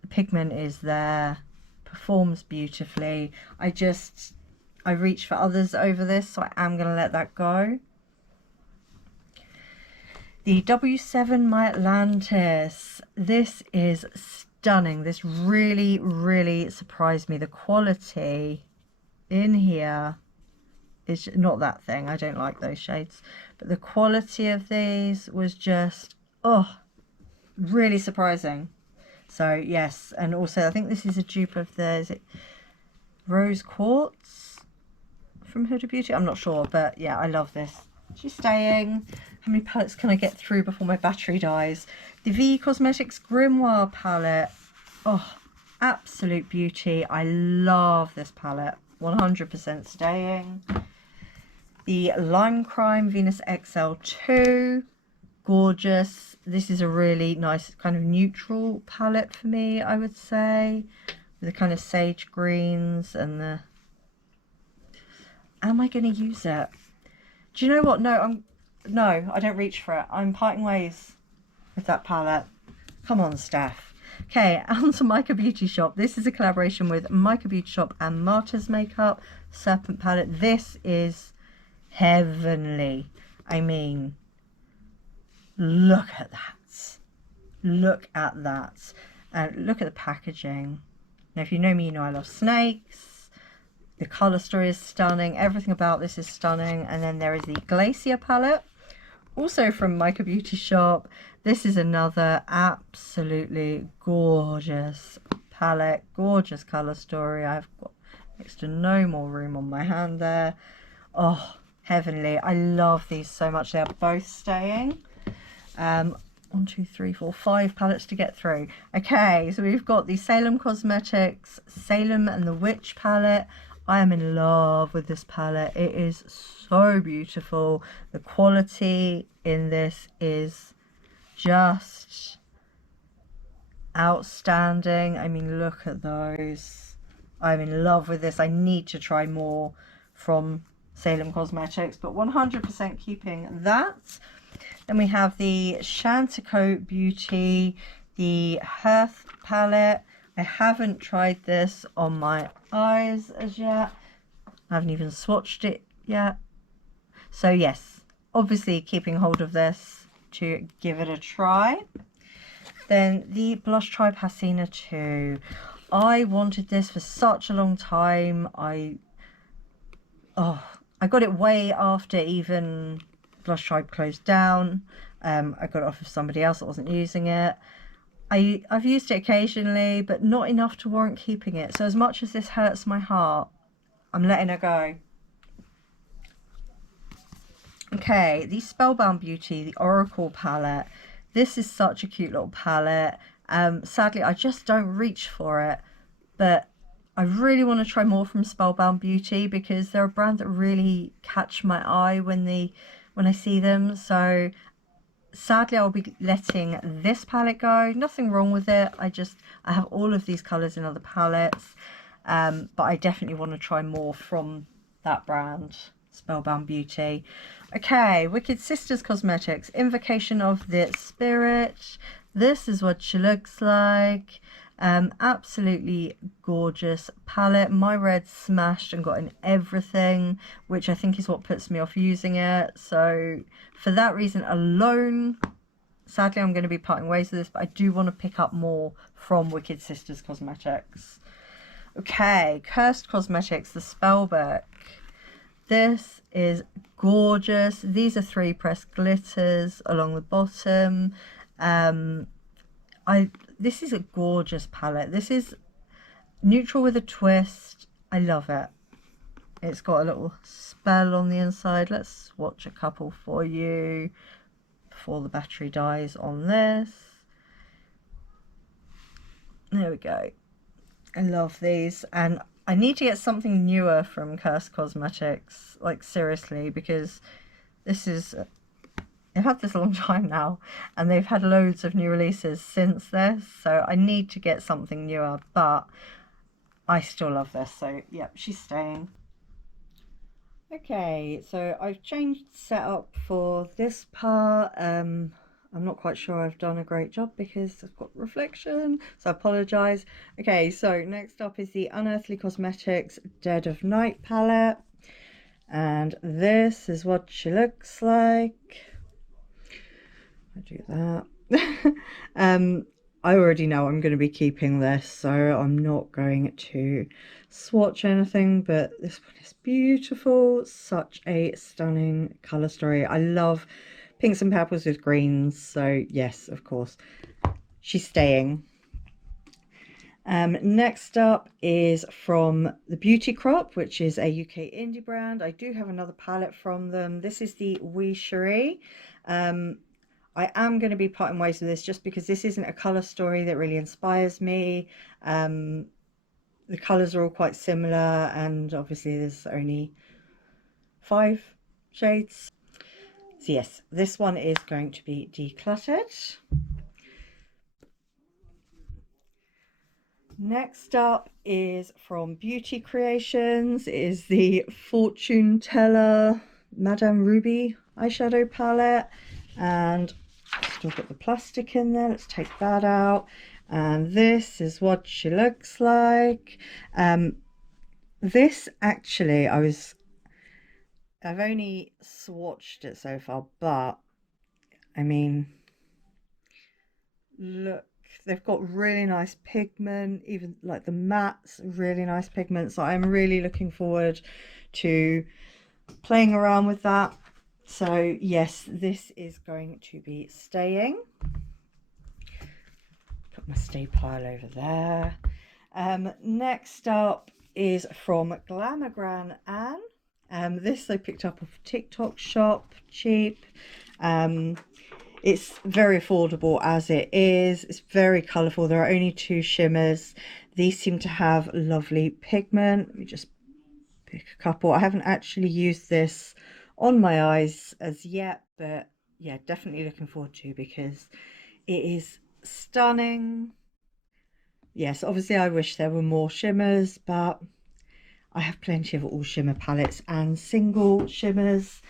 the pigment is there, performs beautifully. I reach for others over this, so I am going to let that go. The W7 My Atlantis. This is stunning. This really, really surprised me. The quality in here is not that thing. I don't like those shades. But the quality of these was just, oh, really surprising. So, yes. And also, I think this is a dupe of the, Rose Quartz from Huda Beauty. I'm not sure, but yeah, I love this. She's staying. How many palettes can I get through before my battery dies? The V Cosmetics Grimoire palette. Oh, absolute beauty. I love this palette. 100% staying. The Lime Crime Venus XL2. Gorgeous. This is a really nice kind of neutral palette for me, I would say. With the kind of sage greens and the... Am I going to use it? Do you know what? No, I don't reach for it. I'm parting ways with that palette. Come on, Steph. Okay, on to Mvkeup Beauty Shop. This is a collaboration with Mvkeup Beauty Shop and Marta's Makeup Serpent palette. This is heavenly. I mean, look at that. Look at that. And look at the packaging. Now, if you know me, you know I love snakes. The colour story is stunning. Everything about this is stunning. And then there is the Glacier palette, also from Mvkeup Beauty Shop. This is another absolutely gorgeous palette. Gorgeous colour story. I've got next to no more room on my hand there. Oh, heavenly. I love these so much. They are both staying. 1, 2, 3, 4, 5 palettes to get through. Okay, so we've got the Salem Cosmetics Salem and the Witch palette. I am in love with this palette. It is so beautiful. The quality in this is just outstanding. I mean, look at those. I'm in love with this. I need to try more from Salem Cosmetics, but 100% keeping that. Then we have the Chantecote Beauty, the Hearth palette. I haven't tried this on my eyes as yet. I haven't even swatched it yet. So yes, obviously keeping hold of this to give it a try. Then the Blush Tribe Hasina 2. I wanted this for such a long time. I got it way after even Blush Tribe closed down. I got it off of somebody else that wasn't using it. I've used it occasionally, but not enough to warrant keeping it. So as much as this hurts my heart, I'm letting it go. Okay, the Spellbound Beauty, the Oracle palette. This is such a cute little palette. Sadly, I just don't reach for it, but I really want to try more from Spellbound Beauty because they're a brand that really catch my eye when I see them. So sadly, I'll be letting this palette go. Nothing wrong with it. I have all of these colours in other palettes, but I definitely want to try more from that brand, Spellbound Beauty. Okay, Wicked Sisters Cosmetics, Invocation of the Spirit. This is what she looks like. Absolutely gorgeous palette. My red smashed and got in everything, which I think is what puts me off using it. So for that reason alone, sadly I'm going to be parting ways with this, but I do want to pick up more from Wicked Sisters Cosmetics. Okay, Curst Cosmetics, the Spellbook. This is gorgeous. These are 3 pressed glitters along the bottom. This is a gorgeous palette. This is neutral with a twist. I love it. It's got a little spell on the inside. Let's swatch a couple for you before the battery dies on this. There we go. I love these, and I need to get something newer from Curst Cosmetics, like seriously, because this is... They've had this a long time now, and they've had loads of new releases since this, so I need to get something newer, but I still love this, so yep, she's staying. Okay, so I've changed setup for this part. I'm not quite sure I've done a great job because I've got reflection, so I apologise. Okay, so next up is the Unearthly Cosmetics Dead of Night palette, and this is what she looks like. I do that. I already know I'm going to be keeping this, so I'm not going to swatch anything, but this one is beautiful. Such a stunning colour story. I love pinks and purples with greens, so yes, of course, she's staying. Next up is from the Beauty Crop, which is a UK indie brand. I do have another palette from them. This is the Wee Cherie. I am going to be parting ways with this just because this isn't a colour story that really inspires me. The colours are all quite similar, and obviously there's only 5 shades. So yes, this one is going to be decluttered. Next up is from Beauty Creations. It is the Fortune Teller Madame Ruby eyeshadow palette, and still got the plastic in there. Let's take that out, and this is what she looks like. This actually, I've only swatched it so far, but I mean, look, they've got really nice pigment, even like the mattes, really nice pigment. So I'm really looking forward to playing around with that. So yes, this is going to be staying. Put my stay pile over there. Next up is from Glamagran Anne. This I picked up off TikTok shop, cheap. It's very affordable as it is. It's very colourful. There are only 2 shimmers. These seem to have lovely pigment. Let me just pick a couple. I haven't actually used this on my eyes as yet, but yeah, definitely looking forward to, because it is stunning. Yes, obviously I wish there were more shimmers, but I have plenty of all shimmer palettes and single shimmers.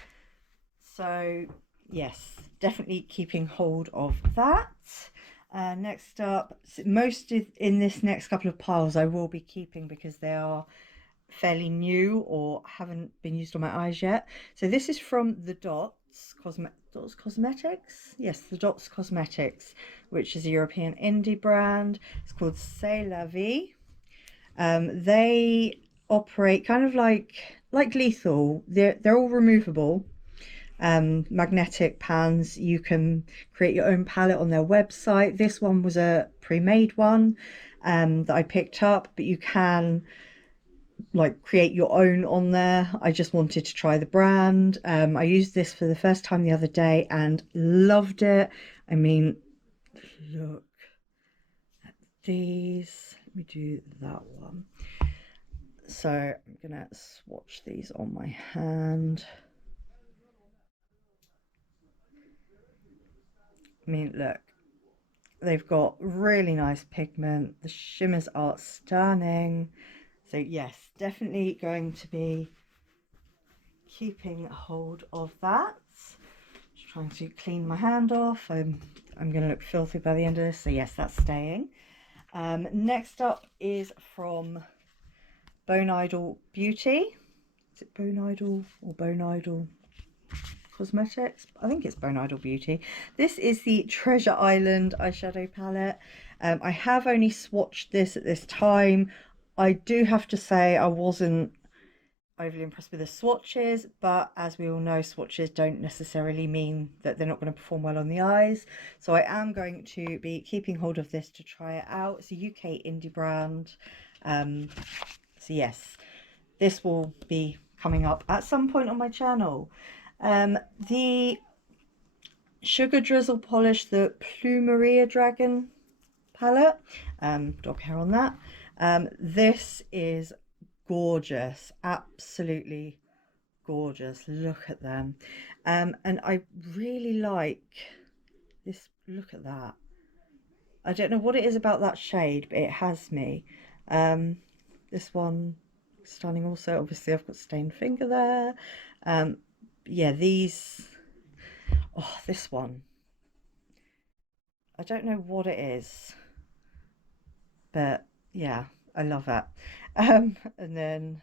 So yes, definitely keeping hold of that. Next up, most in this next couple of piles I will be keeping because they are fairly new or haven't been used on my eyes yet. So this is from the Dots Cosmetics. Yes, the Dots Cosmetics, which is a European indie brand. It's called C'est La Vie. They operate kind of like Lethal. They're all removable. Magnetic pans. You can create your own palette on their website. This one was a pre-made one that I picked up, but you can like create your own on there. I just wanted to try the brand. I used this for the first time the other day and loved it. I mean, look at these. Let me do that one. So I'm gonna swatch these on my hand. I mean, look, they've got really nice pigment. The shimmers are stunning. So yes, definitely going to be keeping hold of that. Just trying to clean my hand off. I'm going to look filthy by the end of this. So yes, that's staying. Next up is from Bone Idol Beauty. Is it Bone Idol or Bone Idol Cosmetics? I think it's Bone Idol Beauty. This is the Treasure Island eyeshadow palette. I have only swatched this at this time. I do have to say I wasn't overly impressed with the swatches, but as we all know, swatches don't necessarily mean that they're not going to perform well on the eyes. So I am going to be keeping hold of this to try it out. It's a UK indie brand. So yes, this will be coming up at some point on my channel. The Sugar Drizzle Polish, the Plumeria Dragon palette, dog hair on that. This is gorgeous, absolutely gorgeous. Look at them. And I really like this. Look at that. I don't know what it is about that shade, but it has me. This one, stunning also. Obviously I've got stained finger there. Yeah, these, oh, this one, I don't know what it is, but yeah, I love it. And then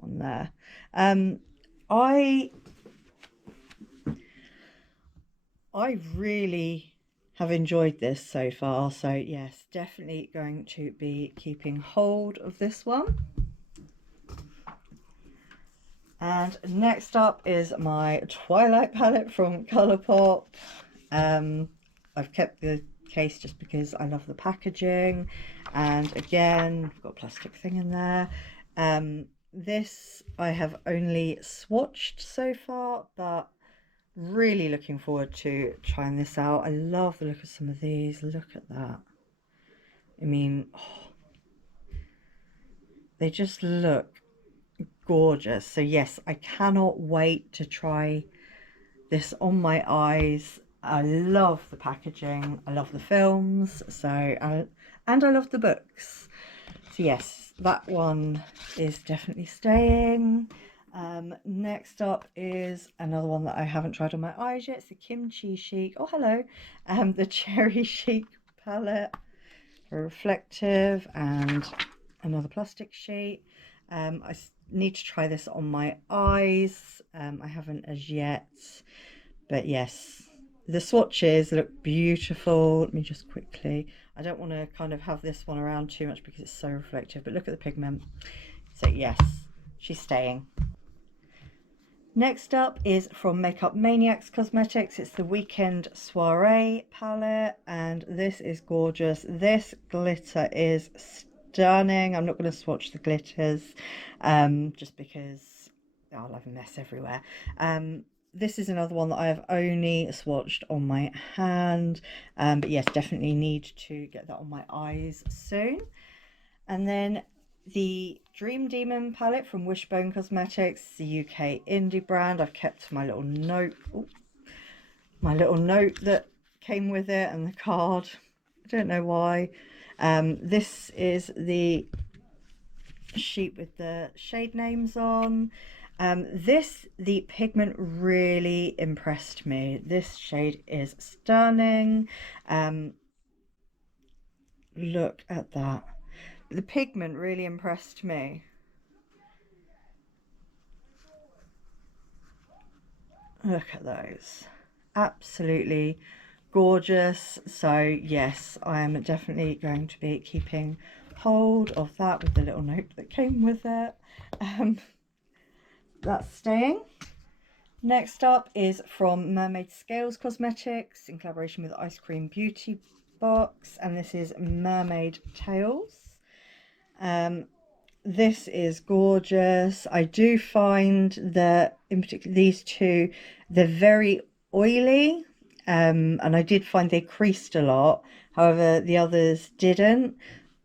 on there, I really have enjoyed this so far. So yes, definitely going to be keeping hold of this one. And next up is my Twilight palette from Colourpop. I've kept the case just because I love the packaging, And again, I've got a plastic thing in there. This I have only swatched so far, but really looking forward to trying this out. I love the look of some of these. Look at that. I mean, oh, they just look gorgeous. So yes, I cannot wait to try this on my eyes. I love the packaging. I love the films. And I love the books. So yes, that one is definitely staying. Next up is another one that I haven't tried on my eyes yet. It's the Kimchi Chic. Oh, hello. The Cherry Chic palette for reflective, and another plastic sheet. I need to try this on my eyes. I haven't as yet, but yes, the swatches look beautiful. Let me just quickly, I don't want to kind of have this one around too much because it's so reflective, but look at the pigment. So yes, she's staying. Next up is from Makeup Maniacs Cosmetics. It's the Weekend Soiree palette, and this is gorgeous. This glitter is stunning. I'm not going to swatch the glitters just because I'll have a mess everywhere. This is another one that I have only swatched on my hand, but yes, definitely need to get that on my eyes soon. And then the Dream Demon palette from Wishbone Cosmetics, the UK indie brand. I've kept my little note, that came with it, and the card. I don't know why. This is the sheet with the shade names on. The pigment really impressed me. This shade is stunning. Look at that. The pigment really impressed me. Look at those. Absolutely gorgeous. So yes, I am definitely going to be keeping hold of that with the little note that came with it. That's staying. Next up is from Mermaid Scales Cosmetics in collaboration with Ice Cream Beauty Box, and this is Mermaid Tails. This is gorgeous. I do find that in particular these two, they're very oily, and I did find they creased a lot. However, the others didn't,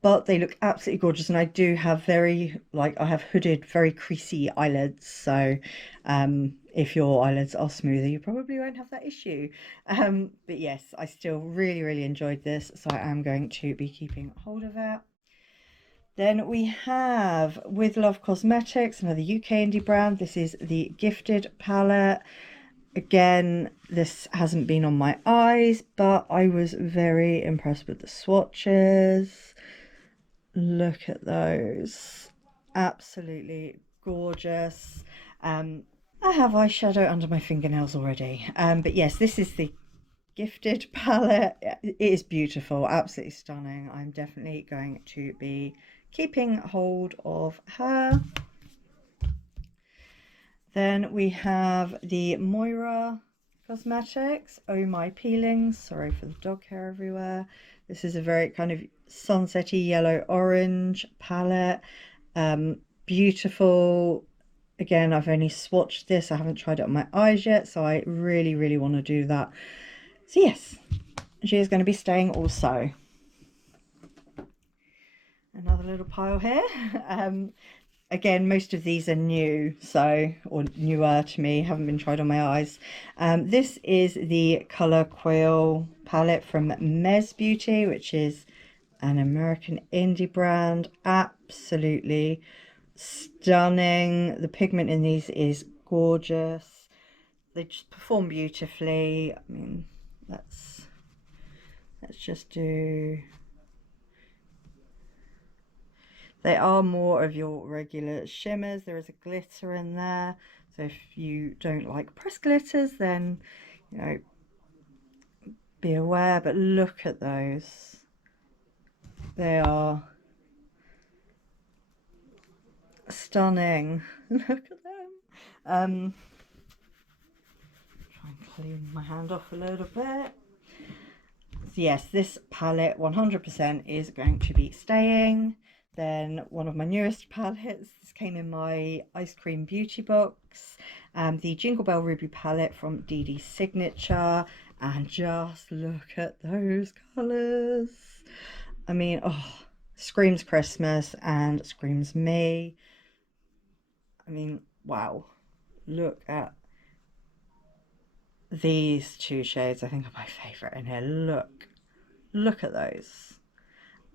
but they look absolutely gorgeous. And I do have I have hooded, very creasy eyelids. So if your eyelids are smoother, you probably won't have that issue. But yes, I still really enjoyed this, so I am going to be keeping hold of it. Then we have With Love Cosmetics, another UK indie brand. This is the Gifted palette. Again, this hasn't been on my eyes, but I was very impressed with the swatches. Look at those. Absolutely gorgeous. I have eyeshadow under my fingernails already. But yes, this is the Gifted palette. It is beautiful, absolutely stunning. I'm definitely going to be keeping hold of her. Then we have the Moira Cosmetics Oh My Peelings. Sorry for the dog hair everywhere. This is a very kind of sunsetty yellow orange palette. Beautiful. Again, I've only swatched this. I haven't tried it on my eyes yet, so I really want to do that. So yes, she is going to be staying also. Another little pile here. Again, most of these are new, or newer to me, haven't been tried on my eyes. This is the Colour Quill palette from Mez Beauty, which is an American indie brand. Absolutely stunning. The pigment in these is gorgeous. They just perform beautifully. I mean, let's just do... They are more of your regular shimmers. There is a glitter in there. So if you don't like pressed glitters, then, you know, be aware. But look at those. They are stunning. Look at them. Try and clean my hand off a little bit. yes, this palette 100% is going to be staying. Then one of my newest palettes, this came in my ice cream beauty box, the Jingle Bell Ruby palette from DD Signature, and just look at those colours. I mean, oh, screams Christmas and screams me. I mean, wow, look at these two shades. I think are my favourite in here. Look at those.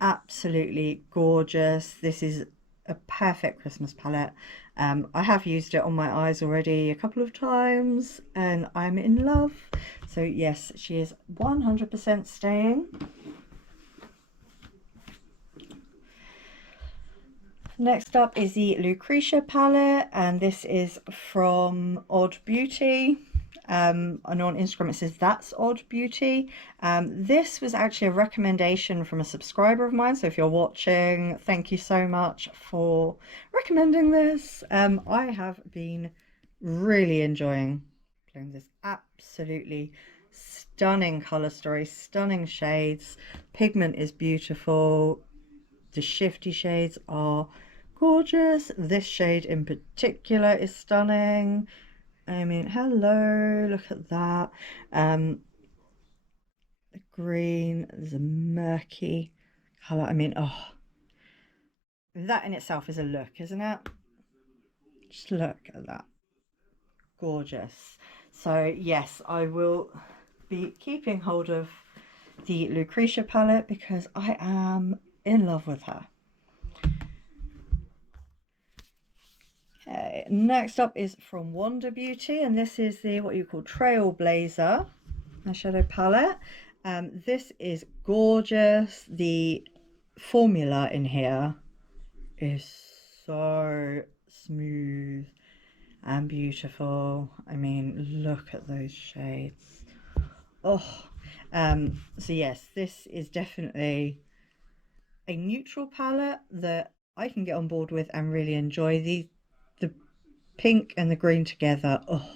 Absolutely gorgeous. This is a perfect Christmas palette. I have used it on my eyes already a couple of times and I'm in love. So yes, she is 100% staying. Next up is the Lucretia palette, and this is from Odd Beauty. I know on Instagram it says That's Odd Beauty. This was actually a recommendation from a subscriber of mine, so if you're watching, thank you so much for recommending this. I have been really enjoying playing this. Absolutely stunning colour story, stunning shades, pigment is beautiful, the shifty shades are gorgeous. This shade in particular is stunning. I mean, hello, look at that. The green, there's a murky colour. I mean, oh, that in itself is a look, isn't it? Just look at that. Gorgeous. So yes, I will be keeping hold of the Lucretia palette because I am in love with her. Okay, next up is from Wonder Beauty, and this is the what you call Trailblazer eyeshadow palette. This is gorgeous. The formula in here is so smooth and beautiful. I mean, look at those shades. Oh, so yes, this is definitely a neutral palette that I can get on board with and really enjoy. The pink and the green together, oh,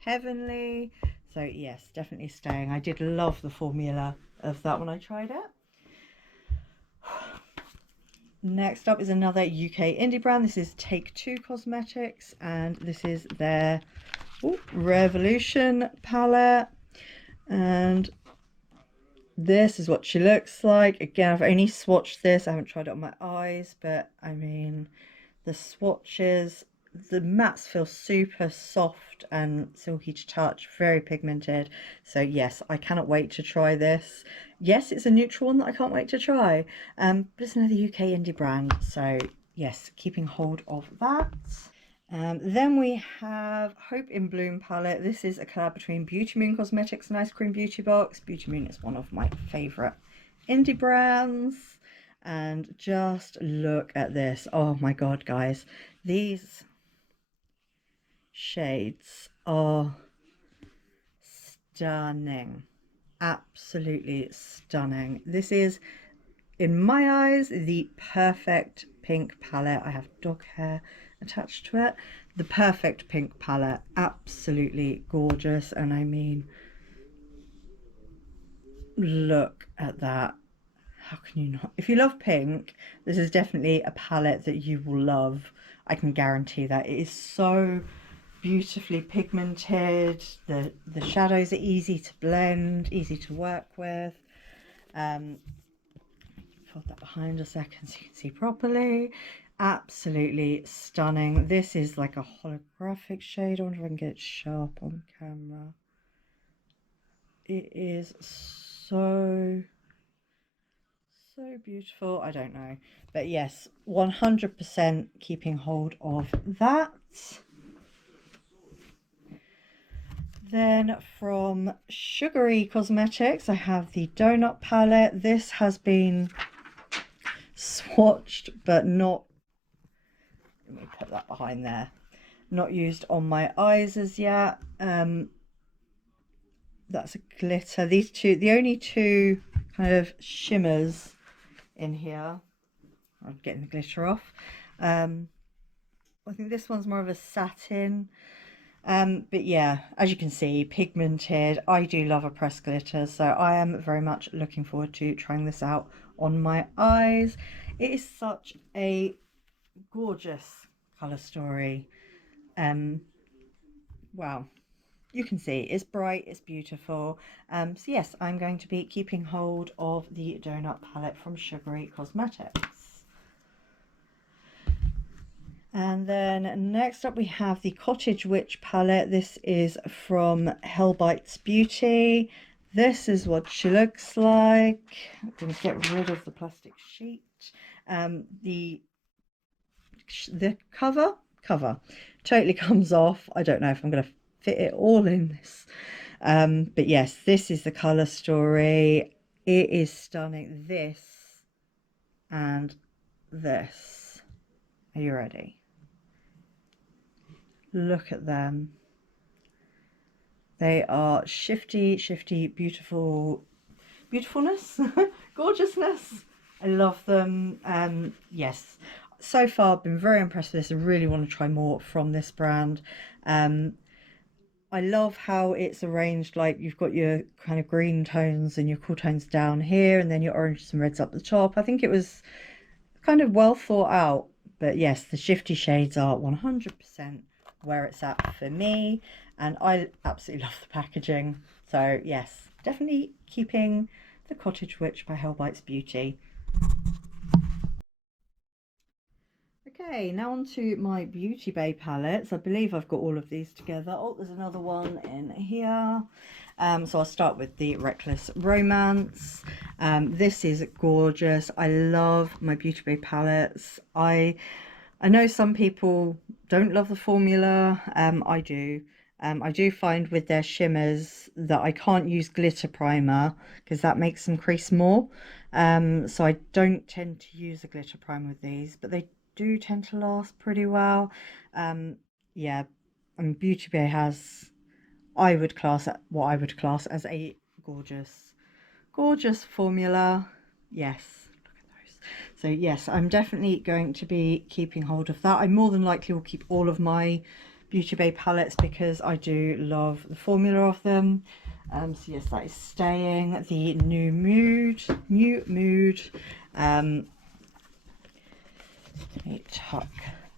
heavenly. So yes, definitely staying. I did love the formula of that when I tried it. Next up is another UK indie brand. This is Take Two Cosmetics, and this is their Revolution palette, and this is what she looks like. Again, I've only swatched this, I haven't tried it on my eyes, but I mean, the swatches, the mattes feel super soft and silky to touch, very pigmented. So yes, I cannot wait to try this. Yes, it's a neutral one that I can't wait to try, but it's another UK indie brand, so yes, keeping hold of that. Then we have Hope in Bloom palette. This is a collab between Beauty Moon Cosmetics and Ice Cream Beauty Box. Beauty Moon is one of my favourite indie brands. And just look at this. Oh my god, guys, these shades are stunning, absolutely stunning. This is, in my eyes, the perfect pink palette. I have dog hair attached to it. The perfect pink palette, absolutely gorgeous. And I mean, look at that. How can you not? If you love pink, this is definitely a palette that you will love. I can guarantee that. It is so beautifully pigmented. The shadows are easy to blend, easy to work with. Put that behind a second so you can see properly. Absolutely stunning. This is like a holographic shade. I wonder if I can get it sharp on camera. It is so beautiful. I don't know, but yes, 100% keeping hold of that. Then from Sugary Cosmetics, I have the Donut palette. This has been swatched but not, let me put that behind there, not used on my eyes as yet. That's a glitter. These two, the only two kind of shimmers in here. I'm getting the glitter off. I think this one's more of a satin, But yeah, as you can see, pigmented. I do love a pressed glitter, so I am very much looking forward to trying this out on my eyes. It is such a gorgeous colour story. Wow, you can see it's bright, it's beautiful. So yes, I'm going to be keeping hold of the donut palette from Sugary Cosmetics. And then next up we have the Cottage Witch palette. This is from Hellbites Beauty. This is what she looks like. I'm going to get rid of the plastic sheet. The cover totally comes off. I don't know if I'm going to fit it all in this. But yes, this is the colour story. It is stunning. This and this. Are you ready? Look at them. They are shifty, beautifulness, gorgeousness. I love them. Yes, so far I've been very impressed with this. I really want to try more from this brand. I love how it's arranged, like you've got your kind of green tones and your cool tones down here, and then your oranges and reds up the top. I think it was kind of well thought out. But yes, the shifty shades are 100% where it's at for me, and I absolutely love the packaging. So yes, definitely keeping the Cottage Witch by Hellbites Beauty. Okay, now on to my Beauty Bay palettes. I believe I've got all of these together. Oh, there's another one in here. So I'll start with the Reckless Romance. This is gorgeous. I love my Beauty Bay palettes. I know some people don't love the formula. I do. I do find with their shimmers that I can't use glitter primer because that makes them crease more. So I don't tend to use a glitter primer with these, but they do tend to last pretty well. Yeah, I mean, Beauty Bay has, I would class as a gorgeous formula. Yes, look at those. So yes, I'm definitely going to be keeping hold of that. I more than likely will keep all of my Beauty Bay palettes because I do love the formula of them. So yes, that is staying. The New Mood. Let me tuck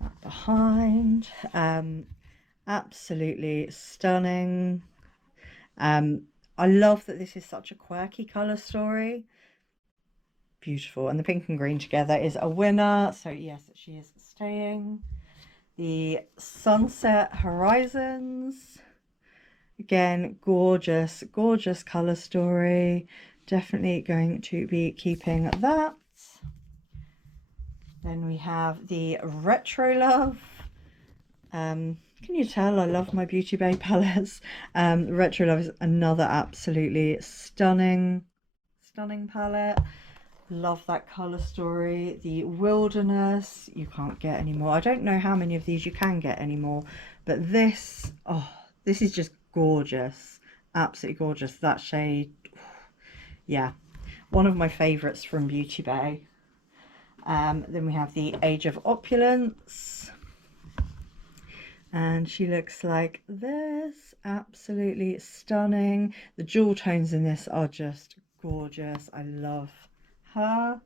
that behind. Absolutely stunning. I love that this is such a quirky colour story. Beautiful. And the pink and green together is a winner. So yes, she is staying. The Sunset Horizons. Again, gorgeous colour story. Definitely going to be keeping that. Then we have the Retro Love. Can you tell I love my Beauty Bay palettes? Retro Love is another absolutely stunning palette. Love that colour story. The Wilderness, you can't get anymore. I don't know how many of these you can get anymore, but this, oh, this is just gorgeous. Absolutely gorgeous. That shade, yeah, one of my favourites from Beauty Bay. Then we have the Age of Opulence, and she looks like this. Absolutely stunning. The jewel tones in this are just gorgeous. I love her.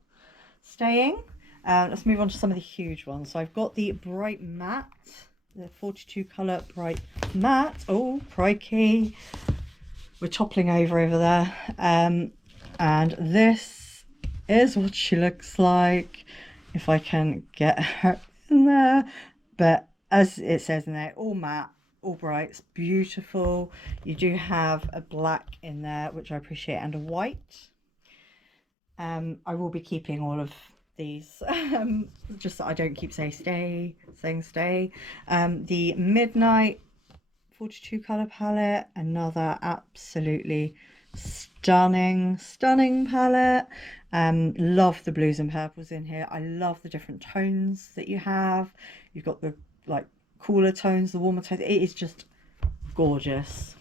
Staying. Let's move on to some of the huge ones. So I've got the Bright Matte, the 42 colour Bright Matte. Oh, crikey, we're toppling over there. And this is what she looks like, if I can get her in there. But as it says in there, all matte, all bright, it's beautiful. You do have a black in there, which I appreciate, and a white. I will be keeping all of these, just so I don't keep saying stay. The Midnight 42 colour palette, another absolutely stunning palette. Love the blues and purples in here. I love the different tones that you have. You've got the like cooler tones, the warmer tones. It is just gorgeous.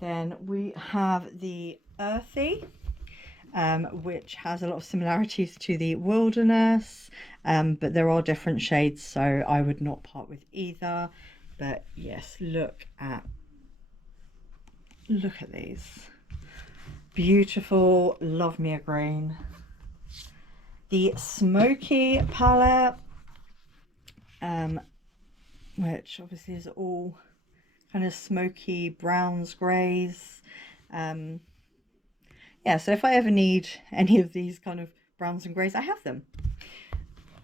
Then we have the Earthy, which has a lot of similarities to the Wilderness, but there are different shades, so I would not part with either. But yes, look at these. Beautiful. Love me a green. The Smoky palette, which obviously is all kind of smoky browns, greys. Yeah, so if I ever need any of these kind of browns and greys, I have them.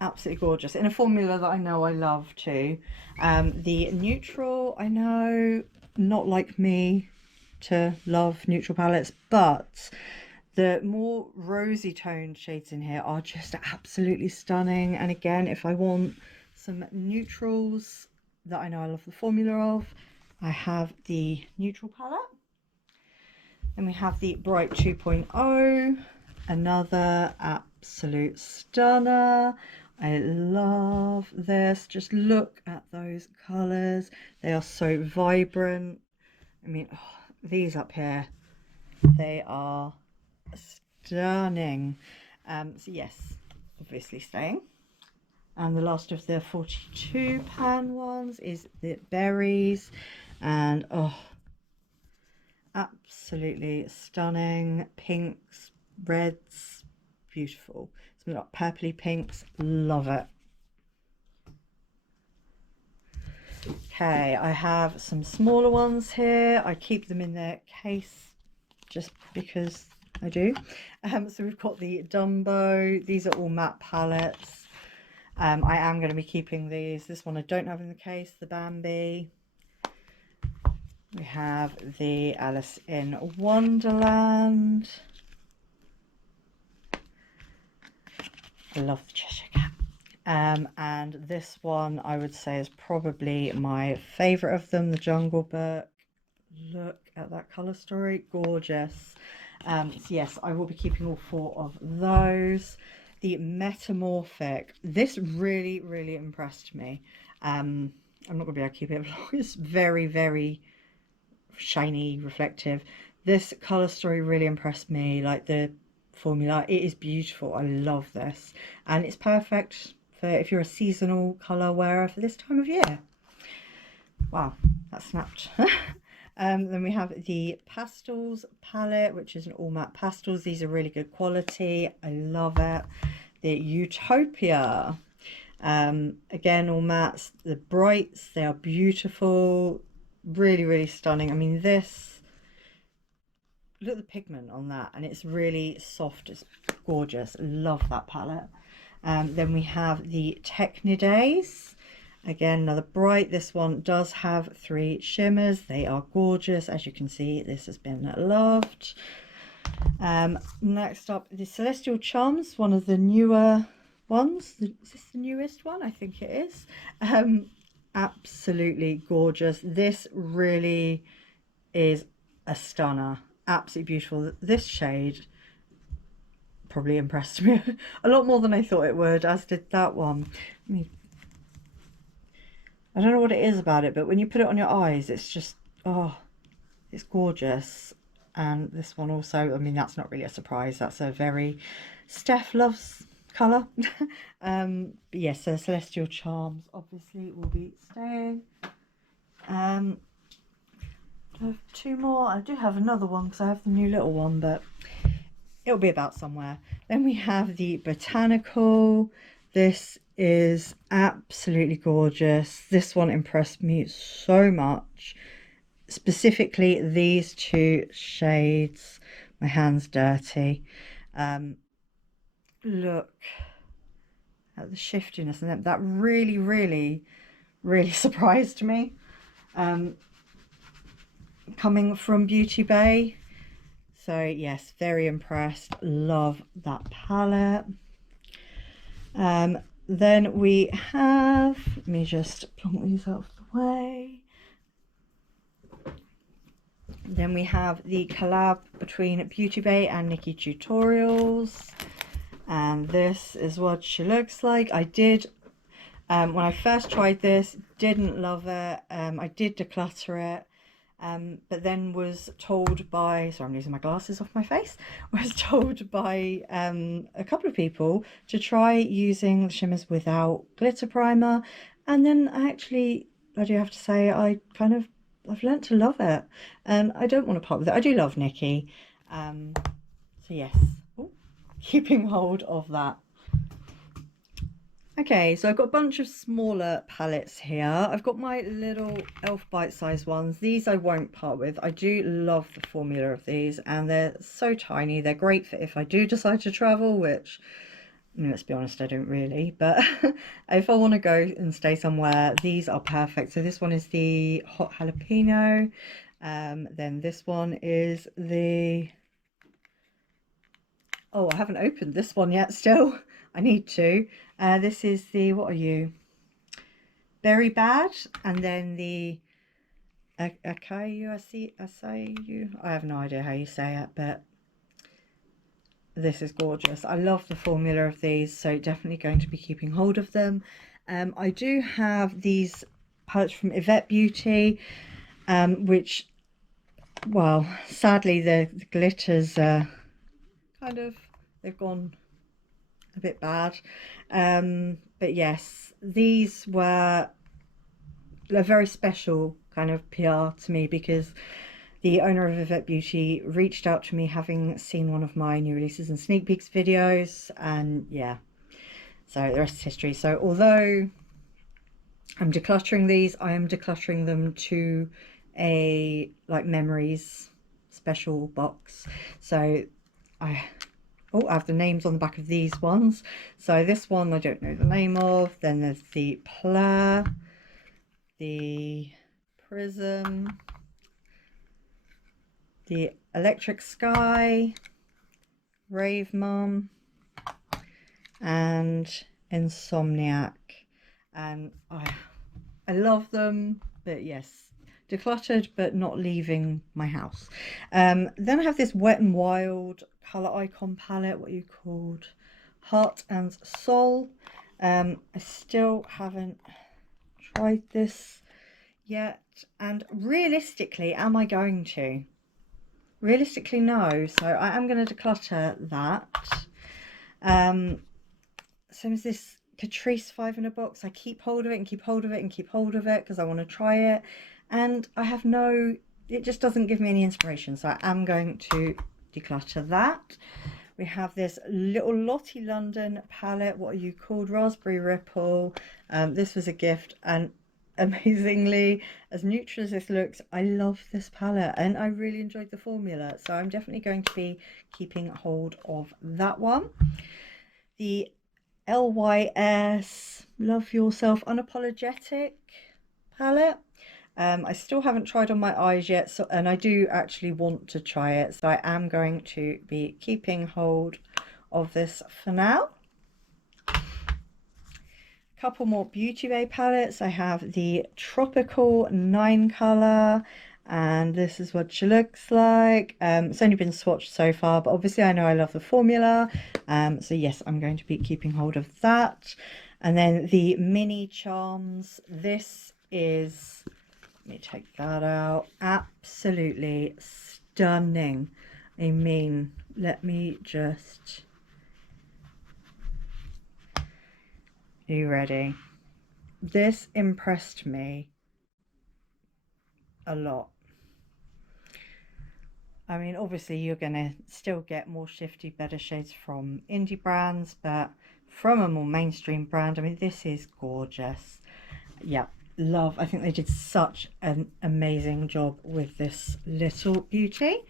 Absolutely gorgeous in a formula that I know I love too. The neutral, I know, not like me to love neutral palettes, but the more rosy toned shades in here are just absolutely stunning. And again, if I want some neutrals that I know I love the formula of, I have the neutral palette. Then we have the Bright 2.0, another absolute stunner. I love this. Just look at those colours. They are so vibrant. I mean, oh, these up here, they are stunning. So yes, obviously staying. And the last of the 42 pan ones is the berries, and oh, absolutely stunning. Pinks, reds, beautiful. Some like purpley pinks, love it. Okay, I have some smaller ones here. I keep them in their case just because I do. So we've got the Dumbo. These are all matte palettes. I am going to be keeping these. This one I don't have in the case, the Bambi. We have the Alice in Wonderland. I love the Cheshire Cat. And this one I would say is probably my favourite of them, the Jungle Book. Look at that colour story, gorgeous. So yes, I will be keeping all 4 of those. The Metamorphic, this really, really impressed me. I'm not going to be able to keep it long. It's very, very shiny, reflective. This colour story really impressed me, like the formula. It is beautiful. I love this. And it's perfect for if you're a seasonal colour wearer for this time of year. Wow, that snapped. Then we have the Pastels palette, which is an all matte pastels. These are really good quality. I love it. The Utopia, again, all mattes. The Brights, they are beautiful. Really, really stunning. I mean, this, look at the pigment on that, and it's really soft. It's gorgeous. Love that palette. Then we have the Technidays. Again, another bright. This one does have 3 shimmers. They are gorgeous. As you can see, this has been loved. Next up, the Celestial Charms, one of the newer ones. Is this the newest one? I think it is. Absolutely gorgeous. This really is a stunner. Absolutely beautiful. This shade probably impressed me a lot more than I thought it would, as did that one. I don't know what it is about it, but when you put it on your eyes, it's just, oh, it's gorgeous. And this one also, I mean, that's not really a surprise. That's a very Steph loves colour. But yes, so Celestial Charms obviously will be staying. I have 2 more. I do have another one because I have the new little one, but it'll be about somewhere. Then we have the Botanical. This is absolutely gorgeous. This one impressed me so much. Specifically these 2 shades. My hand's dirty. Look at the shiftiness, and that really, really, really surprised me. Coming from Beauty Bay. So yes, very impressed. Love that palette. Then we have, let me just plonk these out of the way. Then we have the collab between Beauty Bay and Nikki Tutorials. And this is what she looks like. I did, when I first tried this, didn't love it. I did declutter it. But then was told by, sorry, I'm losing my glasses off my face, was told by a couple of people to try using the shimmers without glitter primer. And then I actually I do have to say I've learnt to love it, and I don't want to part with it. I do love Nikki, so yes. Ooh, keeping hold of that. Okay, so I've got a bunch of smaller palettes here. I've got my little elf bite-sized ones. These I won't part with. I do love the formula of these, and they're so tiny. They're great for if I do decide to travel, which, let's be honest, I don't really. But if I want to go and stay somewhere, these are perfect. So this one is the hot jalapeno. Then this one is the... Oh, I haven't opened this one yet still. I need to. This is the, what are you? Berry Bad. And then the Akayu, I have no idea how you say it, but this is gorgeous. I love the formula of these, so definitely going to be keeping hold of them. I do have these palettes from Yvette Beauty, which, well, sadly the glitters kind of, they've gone a bit bad, but yes, these were a very special kind of PR to me, because the owner of Yvette Beauty reached out to me having seen one of my new releases and sneak peeks videos, and yeah, so the rest is history. So although I'm decluttering these, I am decluttering them to a like memories special box. So I have the names on the back of these ones. So this one I don't know the name of. Then there's the Plur, the Prism, the Electric Sky, Rave Mum, and Insomniac. And I love them, but yes, decluttered but not leaving my house. Then I have this Wet n Wild colour icon palette, what you called Heart and Soul. I still haven't tried this yet, and realistically, am I going to? Realistically, no. So I am going to declutter that. Same as this Catrice 5 in a box. I keep hold of it and keep hold of it and keep hold of it because I want to try it, and I have no, it just doesn't give me any inspiration, so I am going to declutter that. We have this little Lottie London palette, what are you called, Raspberry Ripple. This was a gift, and amazingly, as neutral as this looks, I love this palette and I really enjoyed the formula, so I'm definitely going to be keeping hold of that one. The LYS Love Yourself Unapologetic palette. I still haven't tried on my eyes yet, so, and I do actually want to try it, so I am going to be keeping hold of this for now. Couple more Beauty Bay palettes. I have the Tropical 9 colour, and this is what she looks like. It's only been swatched so far, but obviously I know I love the formula, so yes, I'm going to be keeping hold of that. And then the Mini Charms, this is, let me take that out, absolutely stunning. I mean, let me just, are you ready? This impressed me a lot. I mean, obviously you're going to still get more shifty, better shades from indie brands, but from a more mainstream brand, I mean, this is gorgeous. Yeah, love. I think they did such an amazing job with this little beauty.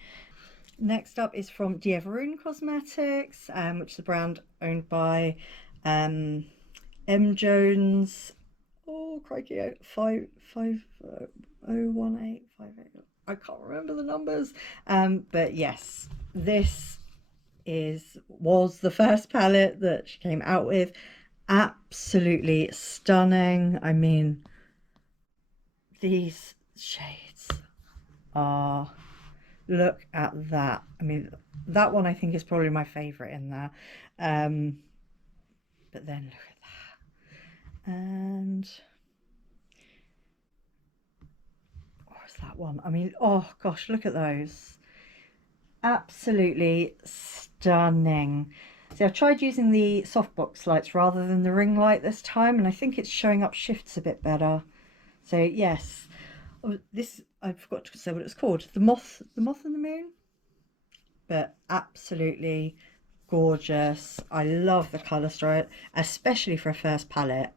Next up is from Cosmetics, which is a brand owned by M. Jones. Oh, crikey, 5501858. I can't remember the numbers. But yes, this was the first palette that she came out with. Absolutely stunning. I mean, these shades are, look at that. I mean, that one I think is probably my favorite in there. But then look at that. And where's that one? I mean, oh gosh, look at those. Absolutely stunning. See, I've tried using the softbox lights rather than the ring light this time, and I think it's showing up shifts a bit better. So yes, this, I forgot to say what it's called. The Moth and the Moon. But absolutely gorgeous. I love the colour story, especially for a first palette.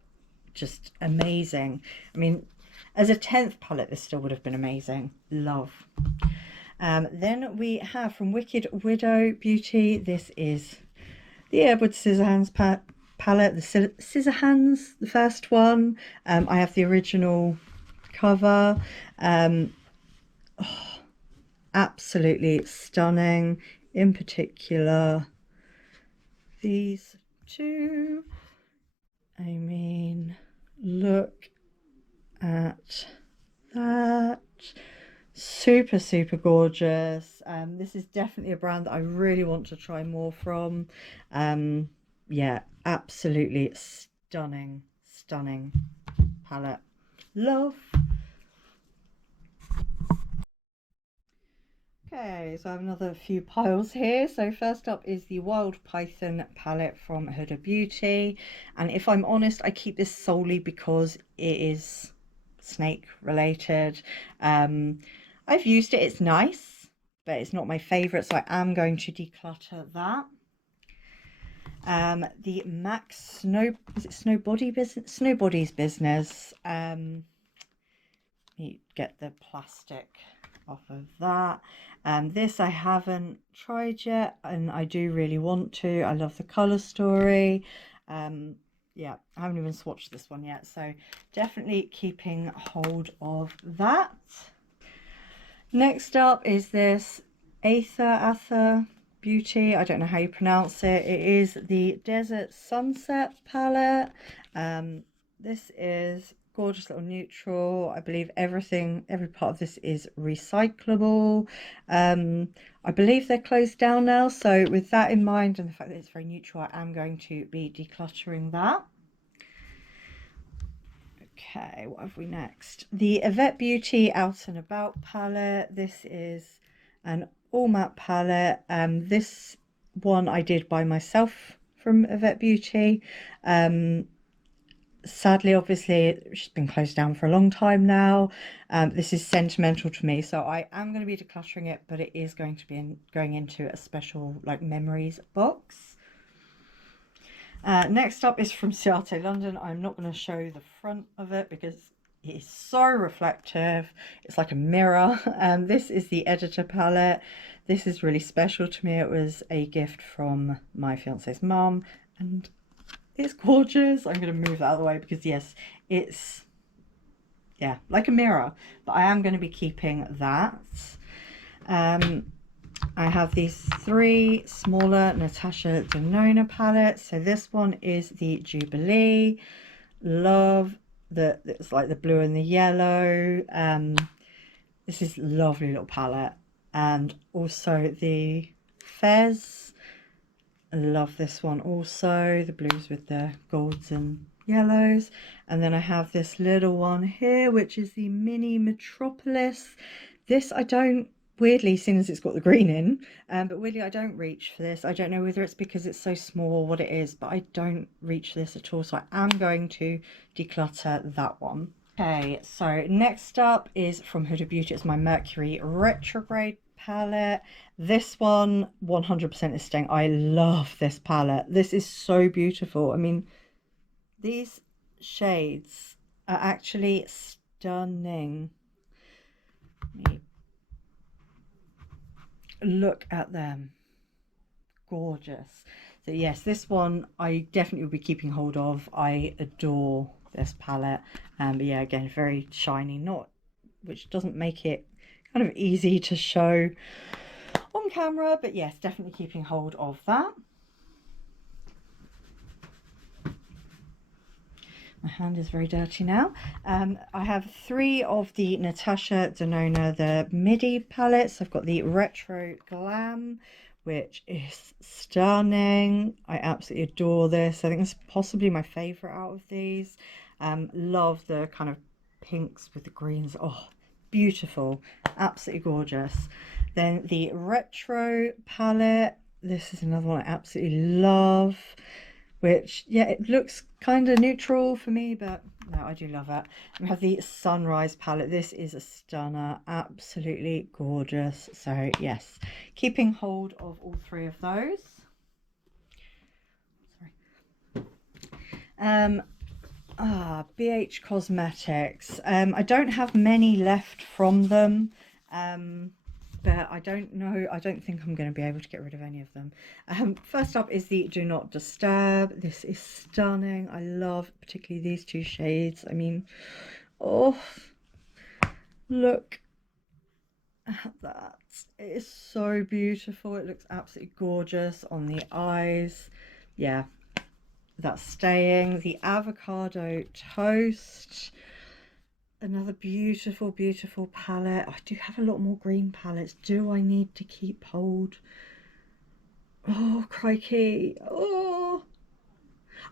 Just amazing. I mean, as a 10th palette, this still would have been amazing. Love. Then we have from Wicked Widow Beauty. This is the Edward Scissorhands palette, the Scissorhands, the first one. I have the original cover. Oh, absolutely stunning. In particular, these two. I mean, look at that. Super, super gorgeous. This is definitely a brand that I really want to try more from. Yeah, absolutely stunning, stunning palette. Love. Okay, so I have another few piles here. So first up is the Wild Python palette from Huda Beauty. And if I'm honest, I keep this solely because it is snake related. I've used it, it's nice, but it's not my favourite, so I am going to declutter that. The MAC Snowbody's Business. You get the plastic off of that. This I haven't tried yet, and I do really want to. I love the colour story. Yeah, I haven't even swatched this one yet, so definitely keeping hold of that. Next up is this Ather Beauty. I don't know how you pronounce it. It is the Desert Sunset palette. This is gorgeous little neutral. I believe every part of this is recyclable. I believe they're closed down now, so with that in mind and the fact that it's very neutral, I am going to be decluttering that. Okay, what have we next? The Yvette Beauty Out and About palette. This is an all matte palette. This one I did by myself from Yvette Beauty. Sadly, obviously, she's been closed down for a long time now. This is sentimental to me, so I am going to be decluttering it, but it is going to be going into a special like memories box. Next up is from Ciate London. I'm not going to show the front of it because it is so reflective. It's like a mirror. This is the Editor palette. This is really special to me. It was a gift from my fiance's mum, and it's gorgeous. I'm going to move that out of the way because yes, it's, yeah, like a mirror, but I am going to be keeping that. I have these three smaller Natasha Denona palettes. So this one is the Jubilee. Love that it's like the blue and the yellow. This is a lovely little palette. And also the Fez. I love this one also. The blues with the golds and yellows. And then I have this little one here, which is the Mini Metropolis. This I don't, weirdly, seeing as it's got the green in, but weirdly I don't reach for this. I don't know whether it's because it's so small or what it is, but I don't reach this at all, so I am going to declutter that one. Okay, so next up is from Huda Beauty. It's my Mercury Retrograde palette. This one 100% is staying. I love this palette. This is so beautiful. I mean, these shades are actually stunning. Look at them, gorgeous. So yes, this one I definitely will be keeping hold of. I adore this palette, but yeah, again, very shiny, which doesn't make it kind of easy to show on camera, but yes, definitely keeping hold of that. My hand is very dirty now. I have three of the Natasha Denona, the MIDI palettes. I've got the Retro Glam, which is stunning. I absolutely adore this. I think it's possibly my favourite out of these. Love the kind of pinks with the greens. Oh, beautiful. Absolutely gorgeous. Then the Retro palette. This is another one I absolutely love, which, yeah, it looks kind of neutral for me, but no, I do love it. We have the Sunrise palette. This is a stunner, absolutely gorgeous. So yes, keeping hold of all three of those. Sorry. BH Cosmetics. I don't have many left from them, but I don't know. I don't think I'm going to be able to get rid of any of them. First up is the Do Not Disturb. This is stunning. I love particularly these two shades. I mean, oh, look at that. It is so beautiful. It looks absolutely gorgeous on the eyes. Yeah. That's staying. The Avocado Toast, another beautiful, beautiful palette. I do have a lot more green palettes. Do I need to keep hold? Oh, crikey. Oh,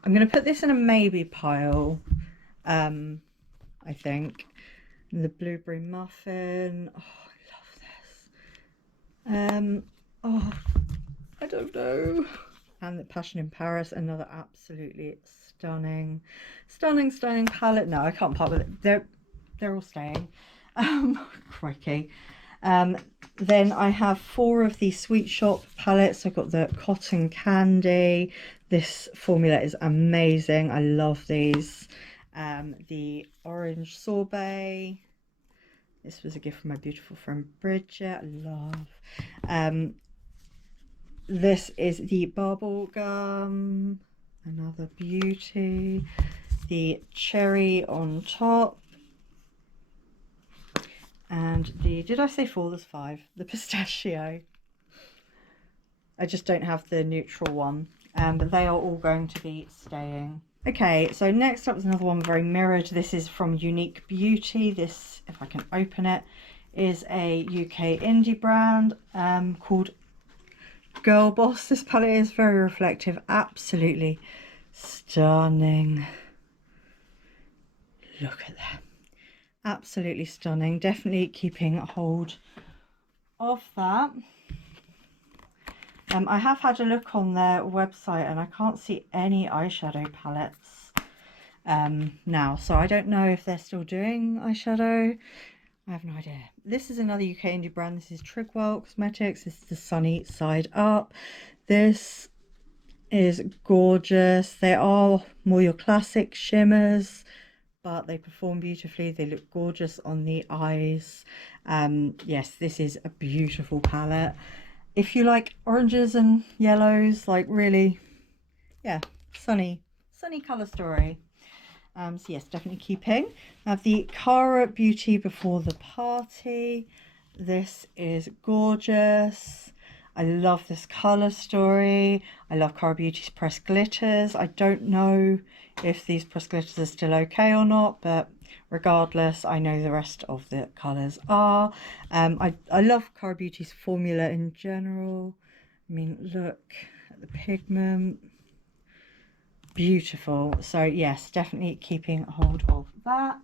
I'm going to put this in a maybe pile, I think. The Blueberry Muffin. Oh, I love this. Oh, I don't know. And the Passion in Paris, another absolutely stunning palette. No, I can't part with it. They're all staying. Crikey. Then I have 4 of the Sweet Shop palettes. I've got the Cotton Candy. This formula is amazing. I love these. The Orange Sorbet. This was a gift from my beautiful friend Bridget. I love. This is the Bubble Gum, another beauty. The Cherry on Top, and the, did I say 4? There's 5. The Pistachio. I just don't have the neutral one, but they are all going to be staying. Okay, so next up is another one very mirrored. This is from Unique Beauty. This, if I can open it, is a UK indie brand called Girl Boss. This palette is very reflective, absolutely stunning. Look at that, absolutely stunning. Definitely keeping hold of that. I have had a look on their website and I can't see any eyeshadow palettes now, so I don't know if they're still doing eyeshadow. I have no idea. This is another UK indie brand. This is Trigwell Cosmetics. This is the Sunny Side Up. This is gorgeous. They are more your classic shimmers, but they perform beautifully. They look gorgeous on the eyes. Yes, this is a beautiful palette. If you like oranges and yellows, like really, yeah, sunny colour story. So yes, definitely keeping. I have the Cara Beauty Before the Party. This is gorgeous. I love this colour story. I love Cara Beauty's pressed glitters. I don't know if these pressed glitters are still okay or not, but regardless, I know the rest of the colours are. I love Cara Beauty's formula in general. I mean, look at the pigment. Beautiful. So yes, definitely keeping hold of that.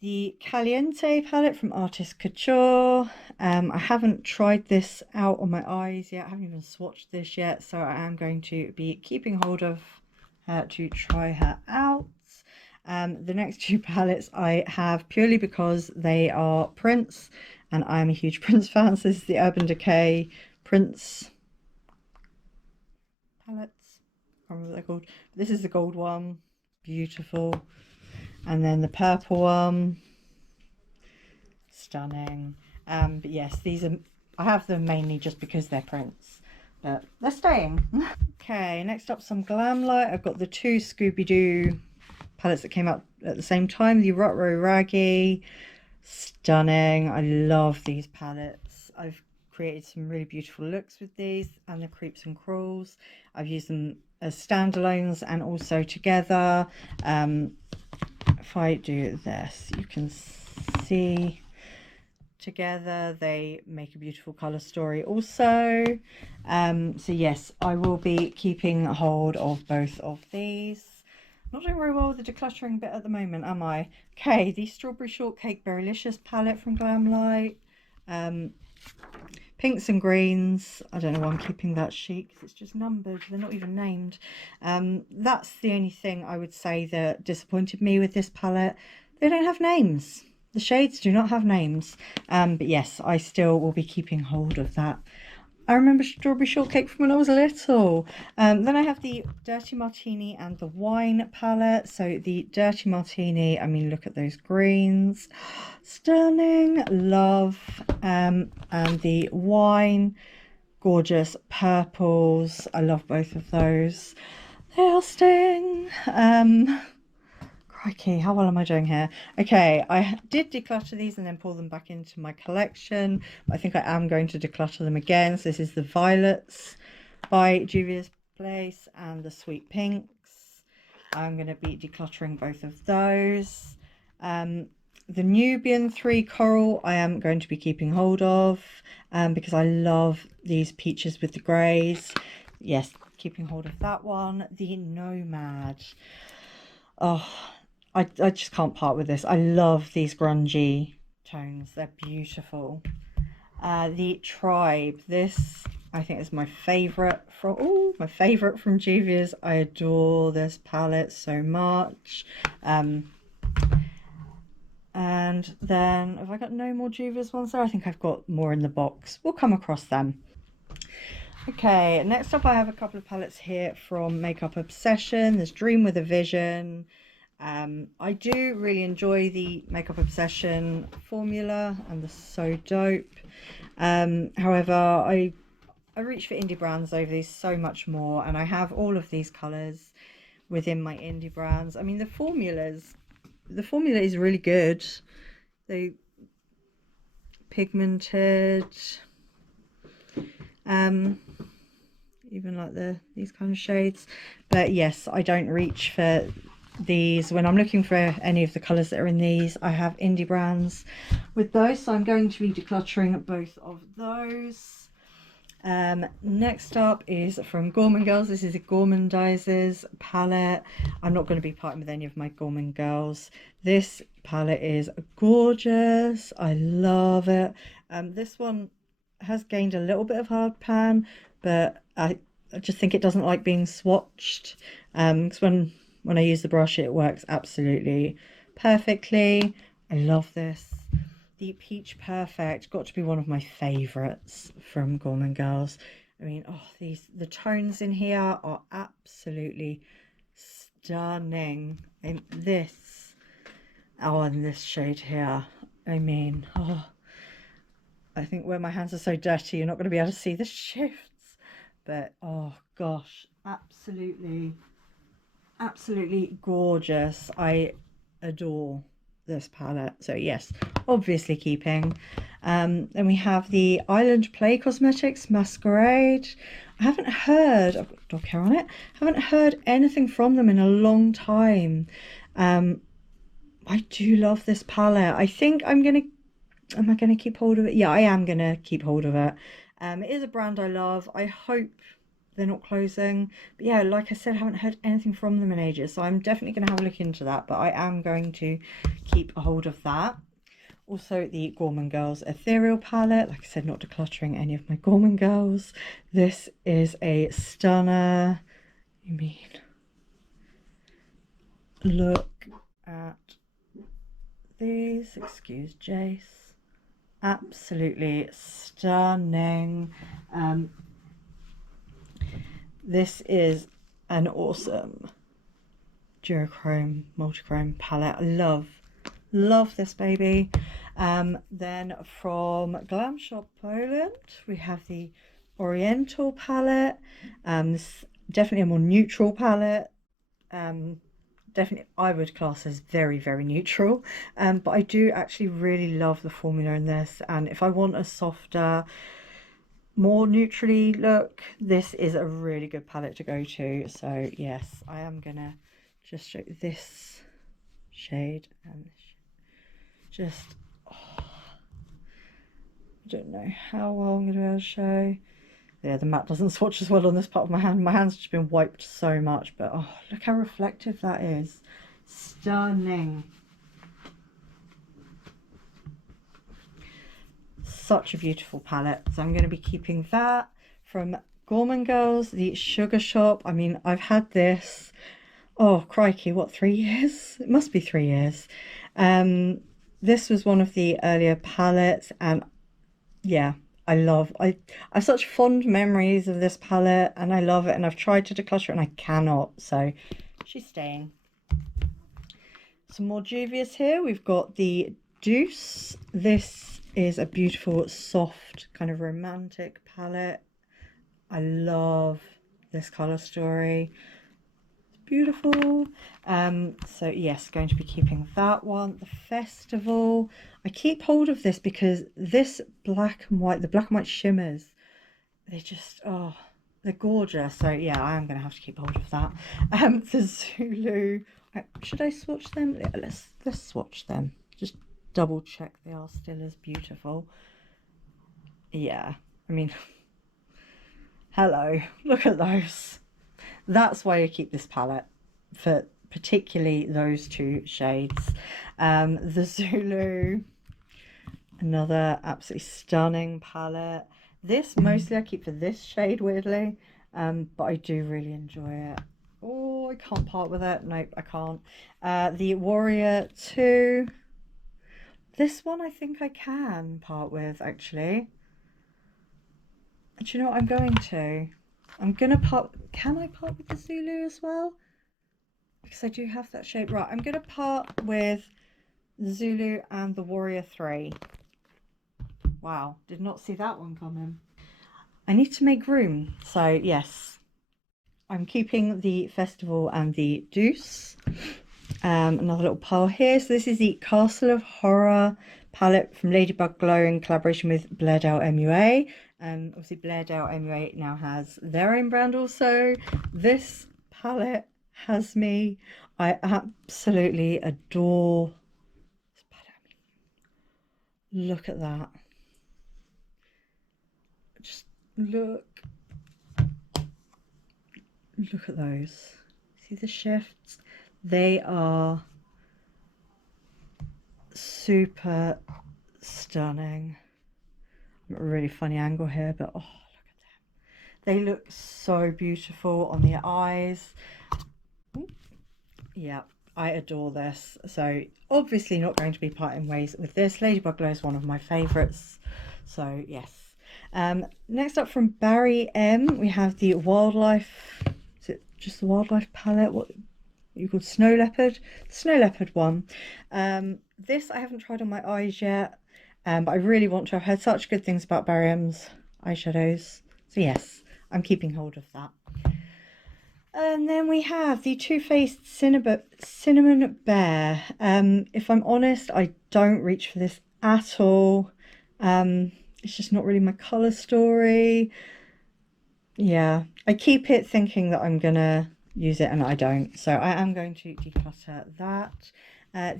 The Caliente palette from Artist Couture. I haven't tried this out on my eyes yet. I haven't even swatched this yet, so I am going to be keeping hold of her to try her out. The next 2 palettes I have purely because they are prints and I'm a huge Prince fan. So this is the Urban Decay Prince palettes. I can't remember what they're called. This is the gold one, beautiful, and then the purple one, stunning. But yes, these are, I have them mainly just because they're prints, but they're staying. Okay, next up some Glamlight. I've got the 2 Scooby-Doo palettes that came out at the same time. The Rutro Raggy, stunning. I love these palettes. I've created some really beautiful looks with these, and the Creeps and Crawls. I've used them as standalones and also together. If I do this, you can see together they make a beautiful color story also. So yes, I will be keeping hold of both of these. Not doing very well with the decluttering bit at the moment, am I? Okay, the Strawberry Shortcake Berrylicious palette from Glamlight. pinks and greens. I don't know why I'm keeping that sheet because it's just numbered. They're not even named. That's the only thing I would say that disappointed me with this palette. They don't have names. The shades do not have names. But yes, I still will be keeping hold of that. I remember Strawberry Shortcake from when I was little. Then I have the Dirty Martini and the Wine palette. So the Dirty Martini, I mean, look at those greens. Stunning. Love. And the Wine, gorgeous purples. I love both of those. They are staying. Crikey, how well am I doing here? Okay, I did declutter these and then pull them back into my collection. But I think I am going to declutter them again. So this is the Violets by Juvia's Place and the Sweet Pinks. I'm going to be decluttering both of those. The Nubian 3 Coral I am going to be keeping hold of because I love these peaches with the greys. Yes, keeping hold of that one. The Nomad. Oh, I just can't part with this. I love these grungy tones. They're beautiful. The Tribe. This I think is my favourite from Juvia's. I adore this palette so much. And then have I got no more Juvia's ones there? I think I've got more in the box. We'll come across them. Okay, next up I have a couple of palettes here from Makeup Obsession. There's Dream with a Vision. I do really enjoy the Makeup Obsession formula and they're so dope. However, I reach for indie brands over these so much more, and I have all of these colours within my indie brands. I mean, the formula is really good. They pigmented, even like these kind of shades. But yes, I don't reach for these when I'm looking for any of the colours that are in these. I have indie brands with those, so I'm going to be decluttering both of those. Next up is from Gourmande Girls. This is a Gourmandizers palette. I'm not going to be parting with any of my Gourmande Girls. This palette is gorgeous. I love it. This one has gained a little bit of hard pan, but I just think it doesn't like being swatched, because when I use the brush it works absolutely perfectly. I love this. The Peach Perfect, got to be one of my favourites from Gourmande Girls. I mean, oh, the tones in here are absolutely stunning. And this, oh, and this shade here, I mean, oh, I think where my hands are so dirty, you're not going to be able to see the shifts. But, oh, gosh, absolutely gorgeous. I adore this palette. So yes, obviously keeping. Then we have the Island Play Cosmetics Masquerade. I haven't heard, I've got dog hair on it, haven't heard anything from them in a long time. I do love this palette. I think am I gonna keep hold of it? Yeah, I am gonna keep hold of it. It is a brand I love. I hope they're not closing, but yeah, like I said, I haven't heard anything from them in ages, so I'm definitely going to have a look into that, but I am going to keep a hold of that. Also the Gourmande Girls Ethereal palette. Like I said, not decluttering any of my Gourmande Girls. This is a stunner. I mean, look at these. Excuse Jace. Absolutely stunning. This is an awesome duochrome multichrome palette. I love this baby. Then from Glam Shop Poland we have the Oriental palette. This definitely a more neutral palette. Definitely I would class as very neutral, but I do actually really love the formula in this, and if I want a softer, more neutrally look, this is a really good palette to go to. So yes, I am gonna just show this shade and just, oh, I don't know how well I'm gonna be able to show. Yeah, the matte doesn't swatch as well on this part of my hand. My hand's just been wiped so much, but oh, look how reflective that is. Stunning. such a beautiful palette. So I'm going to be keeping that. From Gourmande Girls, the Sugar Shop. I mean, I've had this, oh crikey, what, 3 years? It must be 3 years. This was one of the earlier palettes, and yeah, I have such fond memories of this palette, and I love it, and I've tried to declutter it and I cannot, so she's staying. Some more Juvia's here. We've got the Deuce. This is a beautiful, soft, kind of romantic palette. I love this colour story. It's beautiful. So yes, going to be keeping that one. The Festival. I keep hold of this because this black and white, the black and white shimmers, they just, oh, they're gorgeous. So yeah, I am going to have to keep hold of that. The Zulu. Should I swatch them? Yeah, let's swatch them. Just double check they are still as beautiful. Yeah, I mean, hello, look at those. That's why I keep this palette, for particularly those 2 shades. The Zulu, another absolutely stunning palette. This mostly I keep for this shade, weirdly, but I do really enjoy it. Oh, I can't part with it. Nope, I can't. The Warrior 2. This one I think I can part with, actually. Do you know what I'm going to? I'm going to part... Can I part with the Zulu as well? Because I do have that shade. Right, I'm going to part with the Zulu and the Warrior 3. Wow, did not see that one coming. I need to make room. So, yes. I'm keeping the Festival and the Deuce. Another little pile here. So this is the Castle of Horror palette from Ladybug Glow in collaboration with Blairdale MUA. Obviously Blairdale MUA now has their own brand also. This palette has me. I absolutely adore this palette. Look at that. Just look at those. See the shifts? They are super stunning. I'm at a really funny angle here, but oh, look at them. They look so beautiful on the eyes. Ooh. Yeah, I adore this. So obviously not going to be parting ways with this. Ladybug Glow is one of my favourites. So yes. Next up from Barry M, we have the Wildlife. Is it just the Wildlife palette? What you called Snow Leopard? The Snow Leopard one. This I haven't tried on my eyes yet, but I really want to. I've heard such good things about Barry M's eyeshadows. So yes, I'm keeping hold of that. And then we have the Too Faced Cinnamon Bear. If I'm honest, I don't reach for this at all. It's just not really my colour story. Yeah, I keep it thinking that I'm gonna use it and I don't. So I am going to declutter that.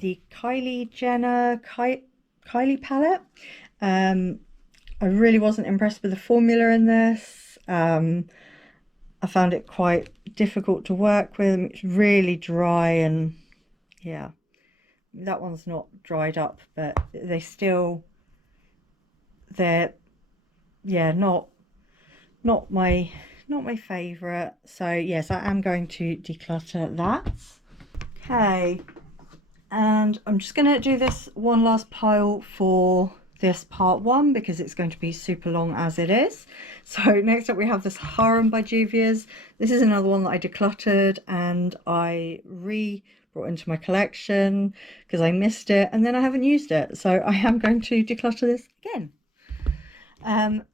The Kylie Jenner Kylie palette. I really wasn't impressed with the formula in this. I found it quite difficult to work with. It's really dry, and yeah, that one's not dried up, but they're yeah, not my favorite. So yes, I am going to declutter that. Okay, and I'm just going to do this one last pile for this part 1 because it's going to be super long as it is. So next up we have this Harem by Juvia's. This is another one that I decluttered and I brought into my collection because I missed it and then I haven't used it, so I am going to declutter this again.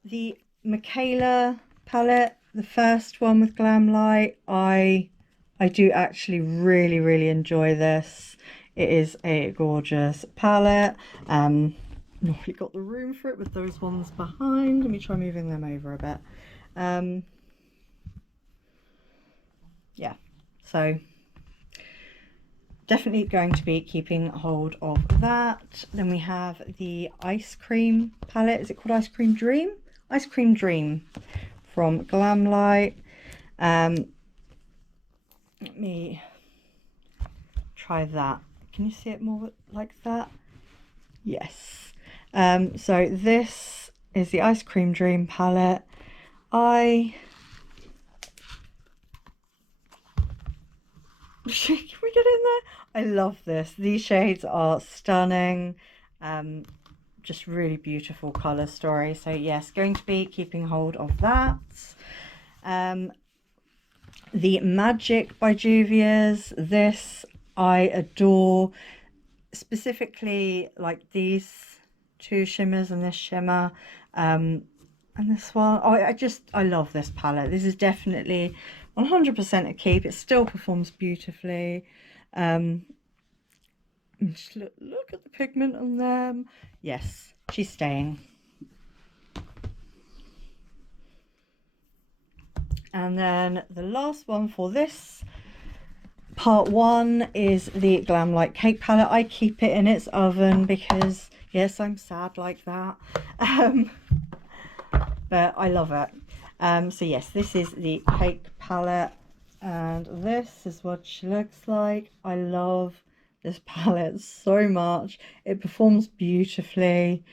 The Michaela palette, the first one with Glam Light, I do actually really enjoy this. It is a gorgeous palette. Not really got the room for it with those ones behind. Let me try moving them over a bit. Yeah, so definitely going to be keeping hold of that. Then we have the Ice Cream palette. Is it called Ice Cream Dream? Ice Cream Dream from Glam Light. Let me try that. Can you see it more like that? Yes. So this is the Ice Cream Dream palette. Can we get in there? I love this. These shades are stunning. Just really beautiful colour story. So yes, going to be keeping hold of that. The Magic by Juvia's. This I adore. Specifically like these two shimmers and this shimmer. And this one. Oh, I love this palette. This is definitely 100% a keep. It still performs beautifully. Just look at the pigment on them. Yes, she's staying. And then the last one for this part 1 is the Glam Light Cake palette. I keep it in its oven because yes, I'm sad like that. But I love it. So yes, this is the cake palette, and this is what she looks like. I love this palette so much. It performs beautifully.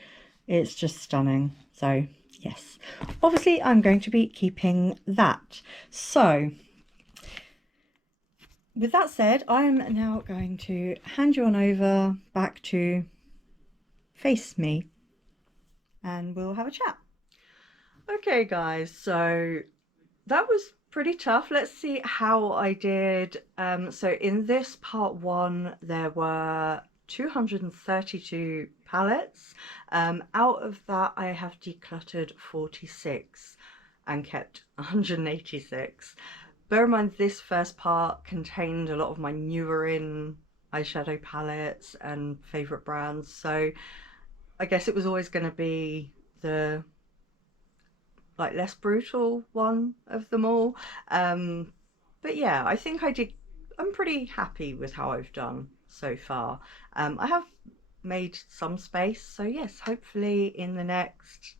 It's just stunning. So yes, obviously I'm going to be keeping that. So with that said, I'm now going to hand you on over back to face me and we'll have a chat. Okay guys, so that was pretty tough. Let's see how I did. So in this part 1 there were 232 palettes. Out of that I have decluttered 46 and kept 186. Bear in mind this first part contained a lot of my newer in eyeshadow palettes and favourite brands, so I guess it was always going to be the like less brutal one of them all. But yeah, I think I'm pretty happy with how I've done so far. I have made some space, so yes, hopefully in the next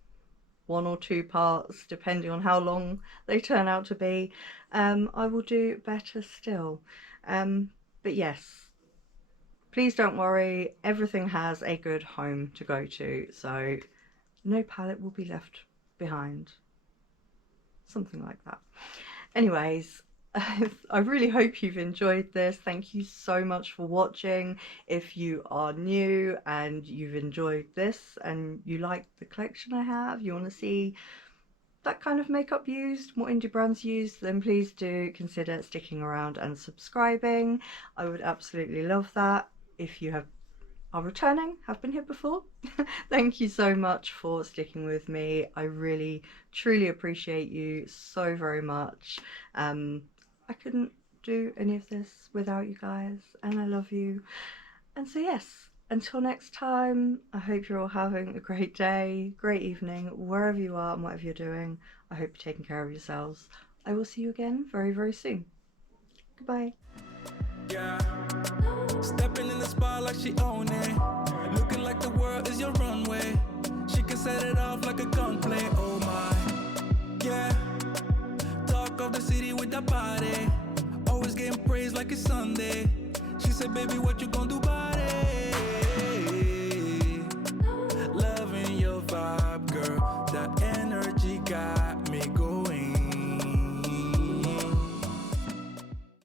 1 or 2 parts, depending on how long they turn out to be, I will do better still. But yes, please don't worry, everything has a good home to go to, so no palette will be left behind. Something like that. Anyways, I really hope you've enjoyed this. Thank you so much for watching. If you are new and you've enjoyed this and you like the collection I have, you want to see that kind of makeup used, more indie brands used, then please do consider sticking around and subscribing. I would absolutely love that. If you are returning, have been here before, thank you so much for sticking with me. I really truly appreciate you so very much. I couldn't do any of this without you guys, and I love you. And so yes, until next time, I hope you're all having a great day, great evening, wherever you are and whatever you're doing. I hope you're taking care of yourselves. I will see you again very, very soon. Goodbye. Yeah, stepping in the spot like she own it, looking like the world is your runway. She can set it off like a gunplay. Oh my, yeah. Talk of the city with that body, always getting praised like it's Sunday. She said, baby, what you gonna do about it?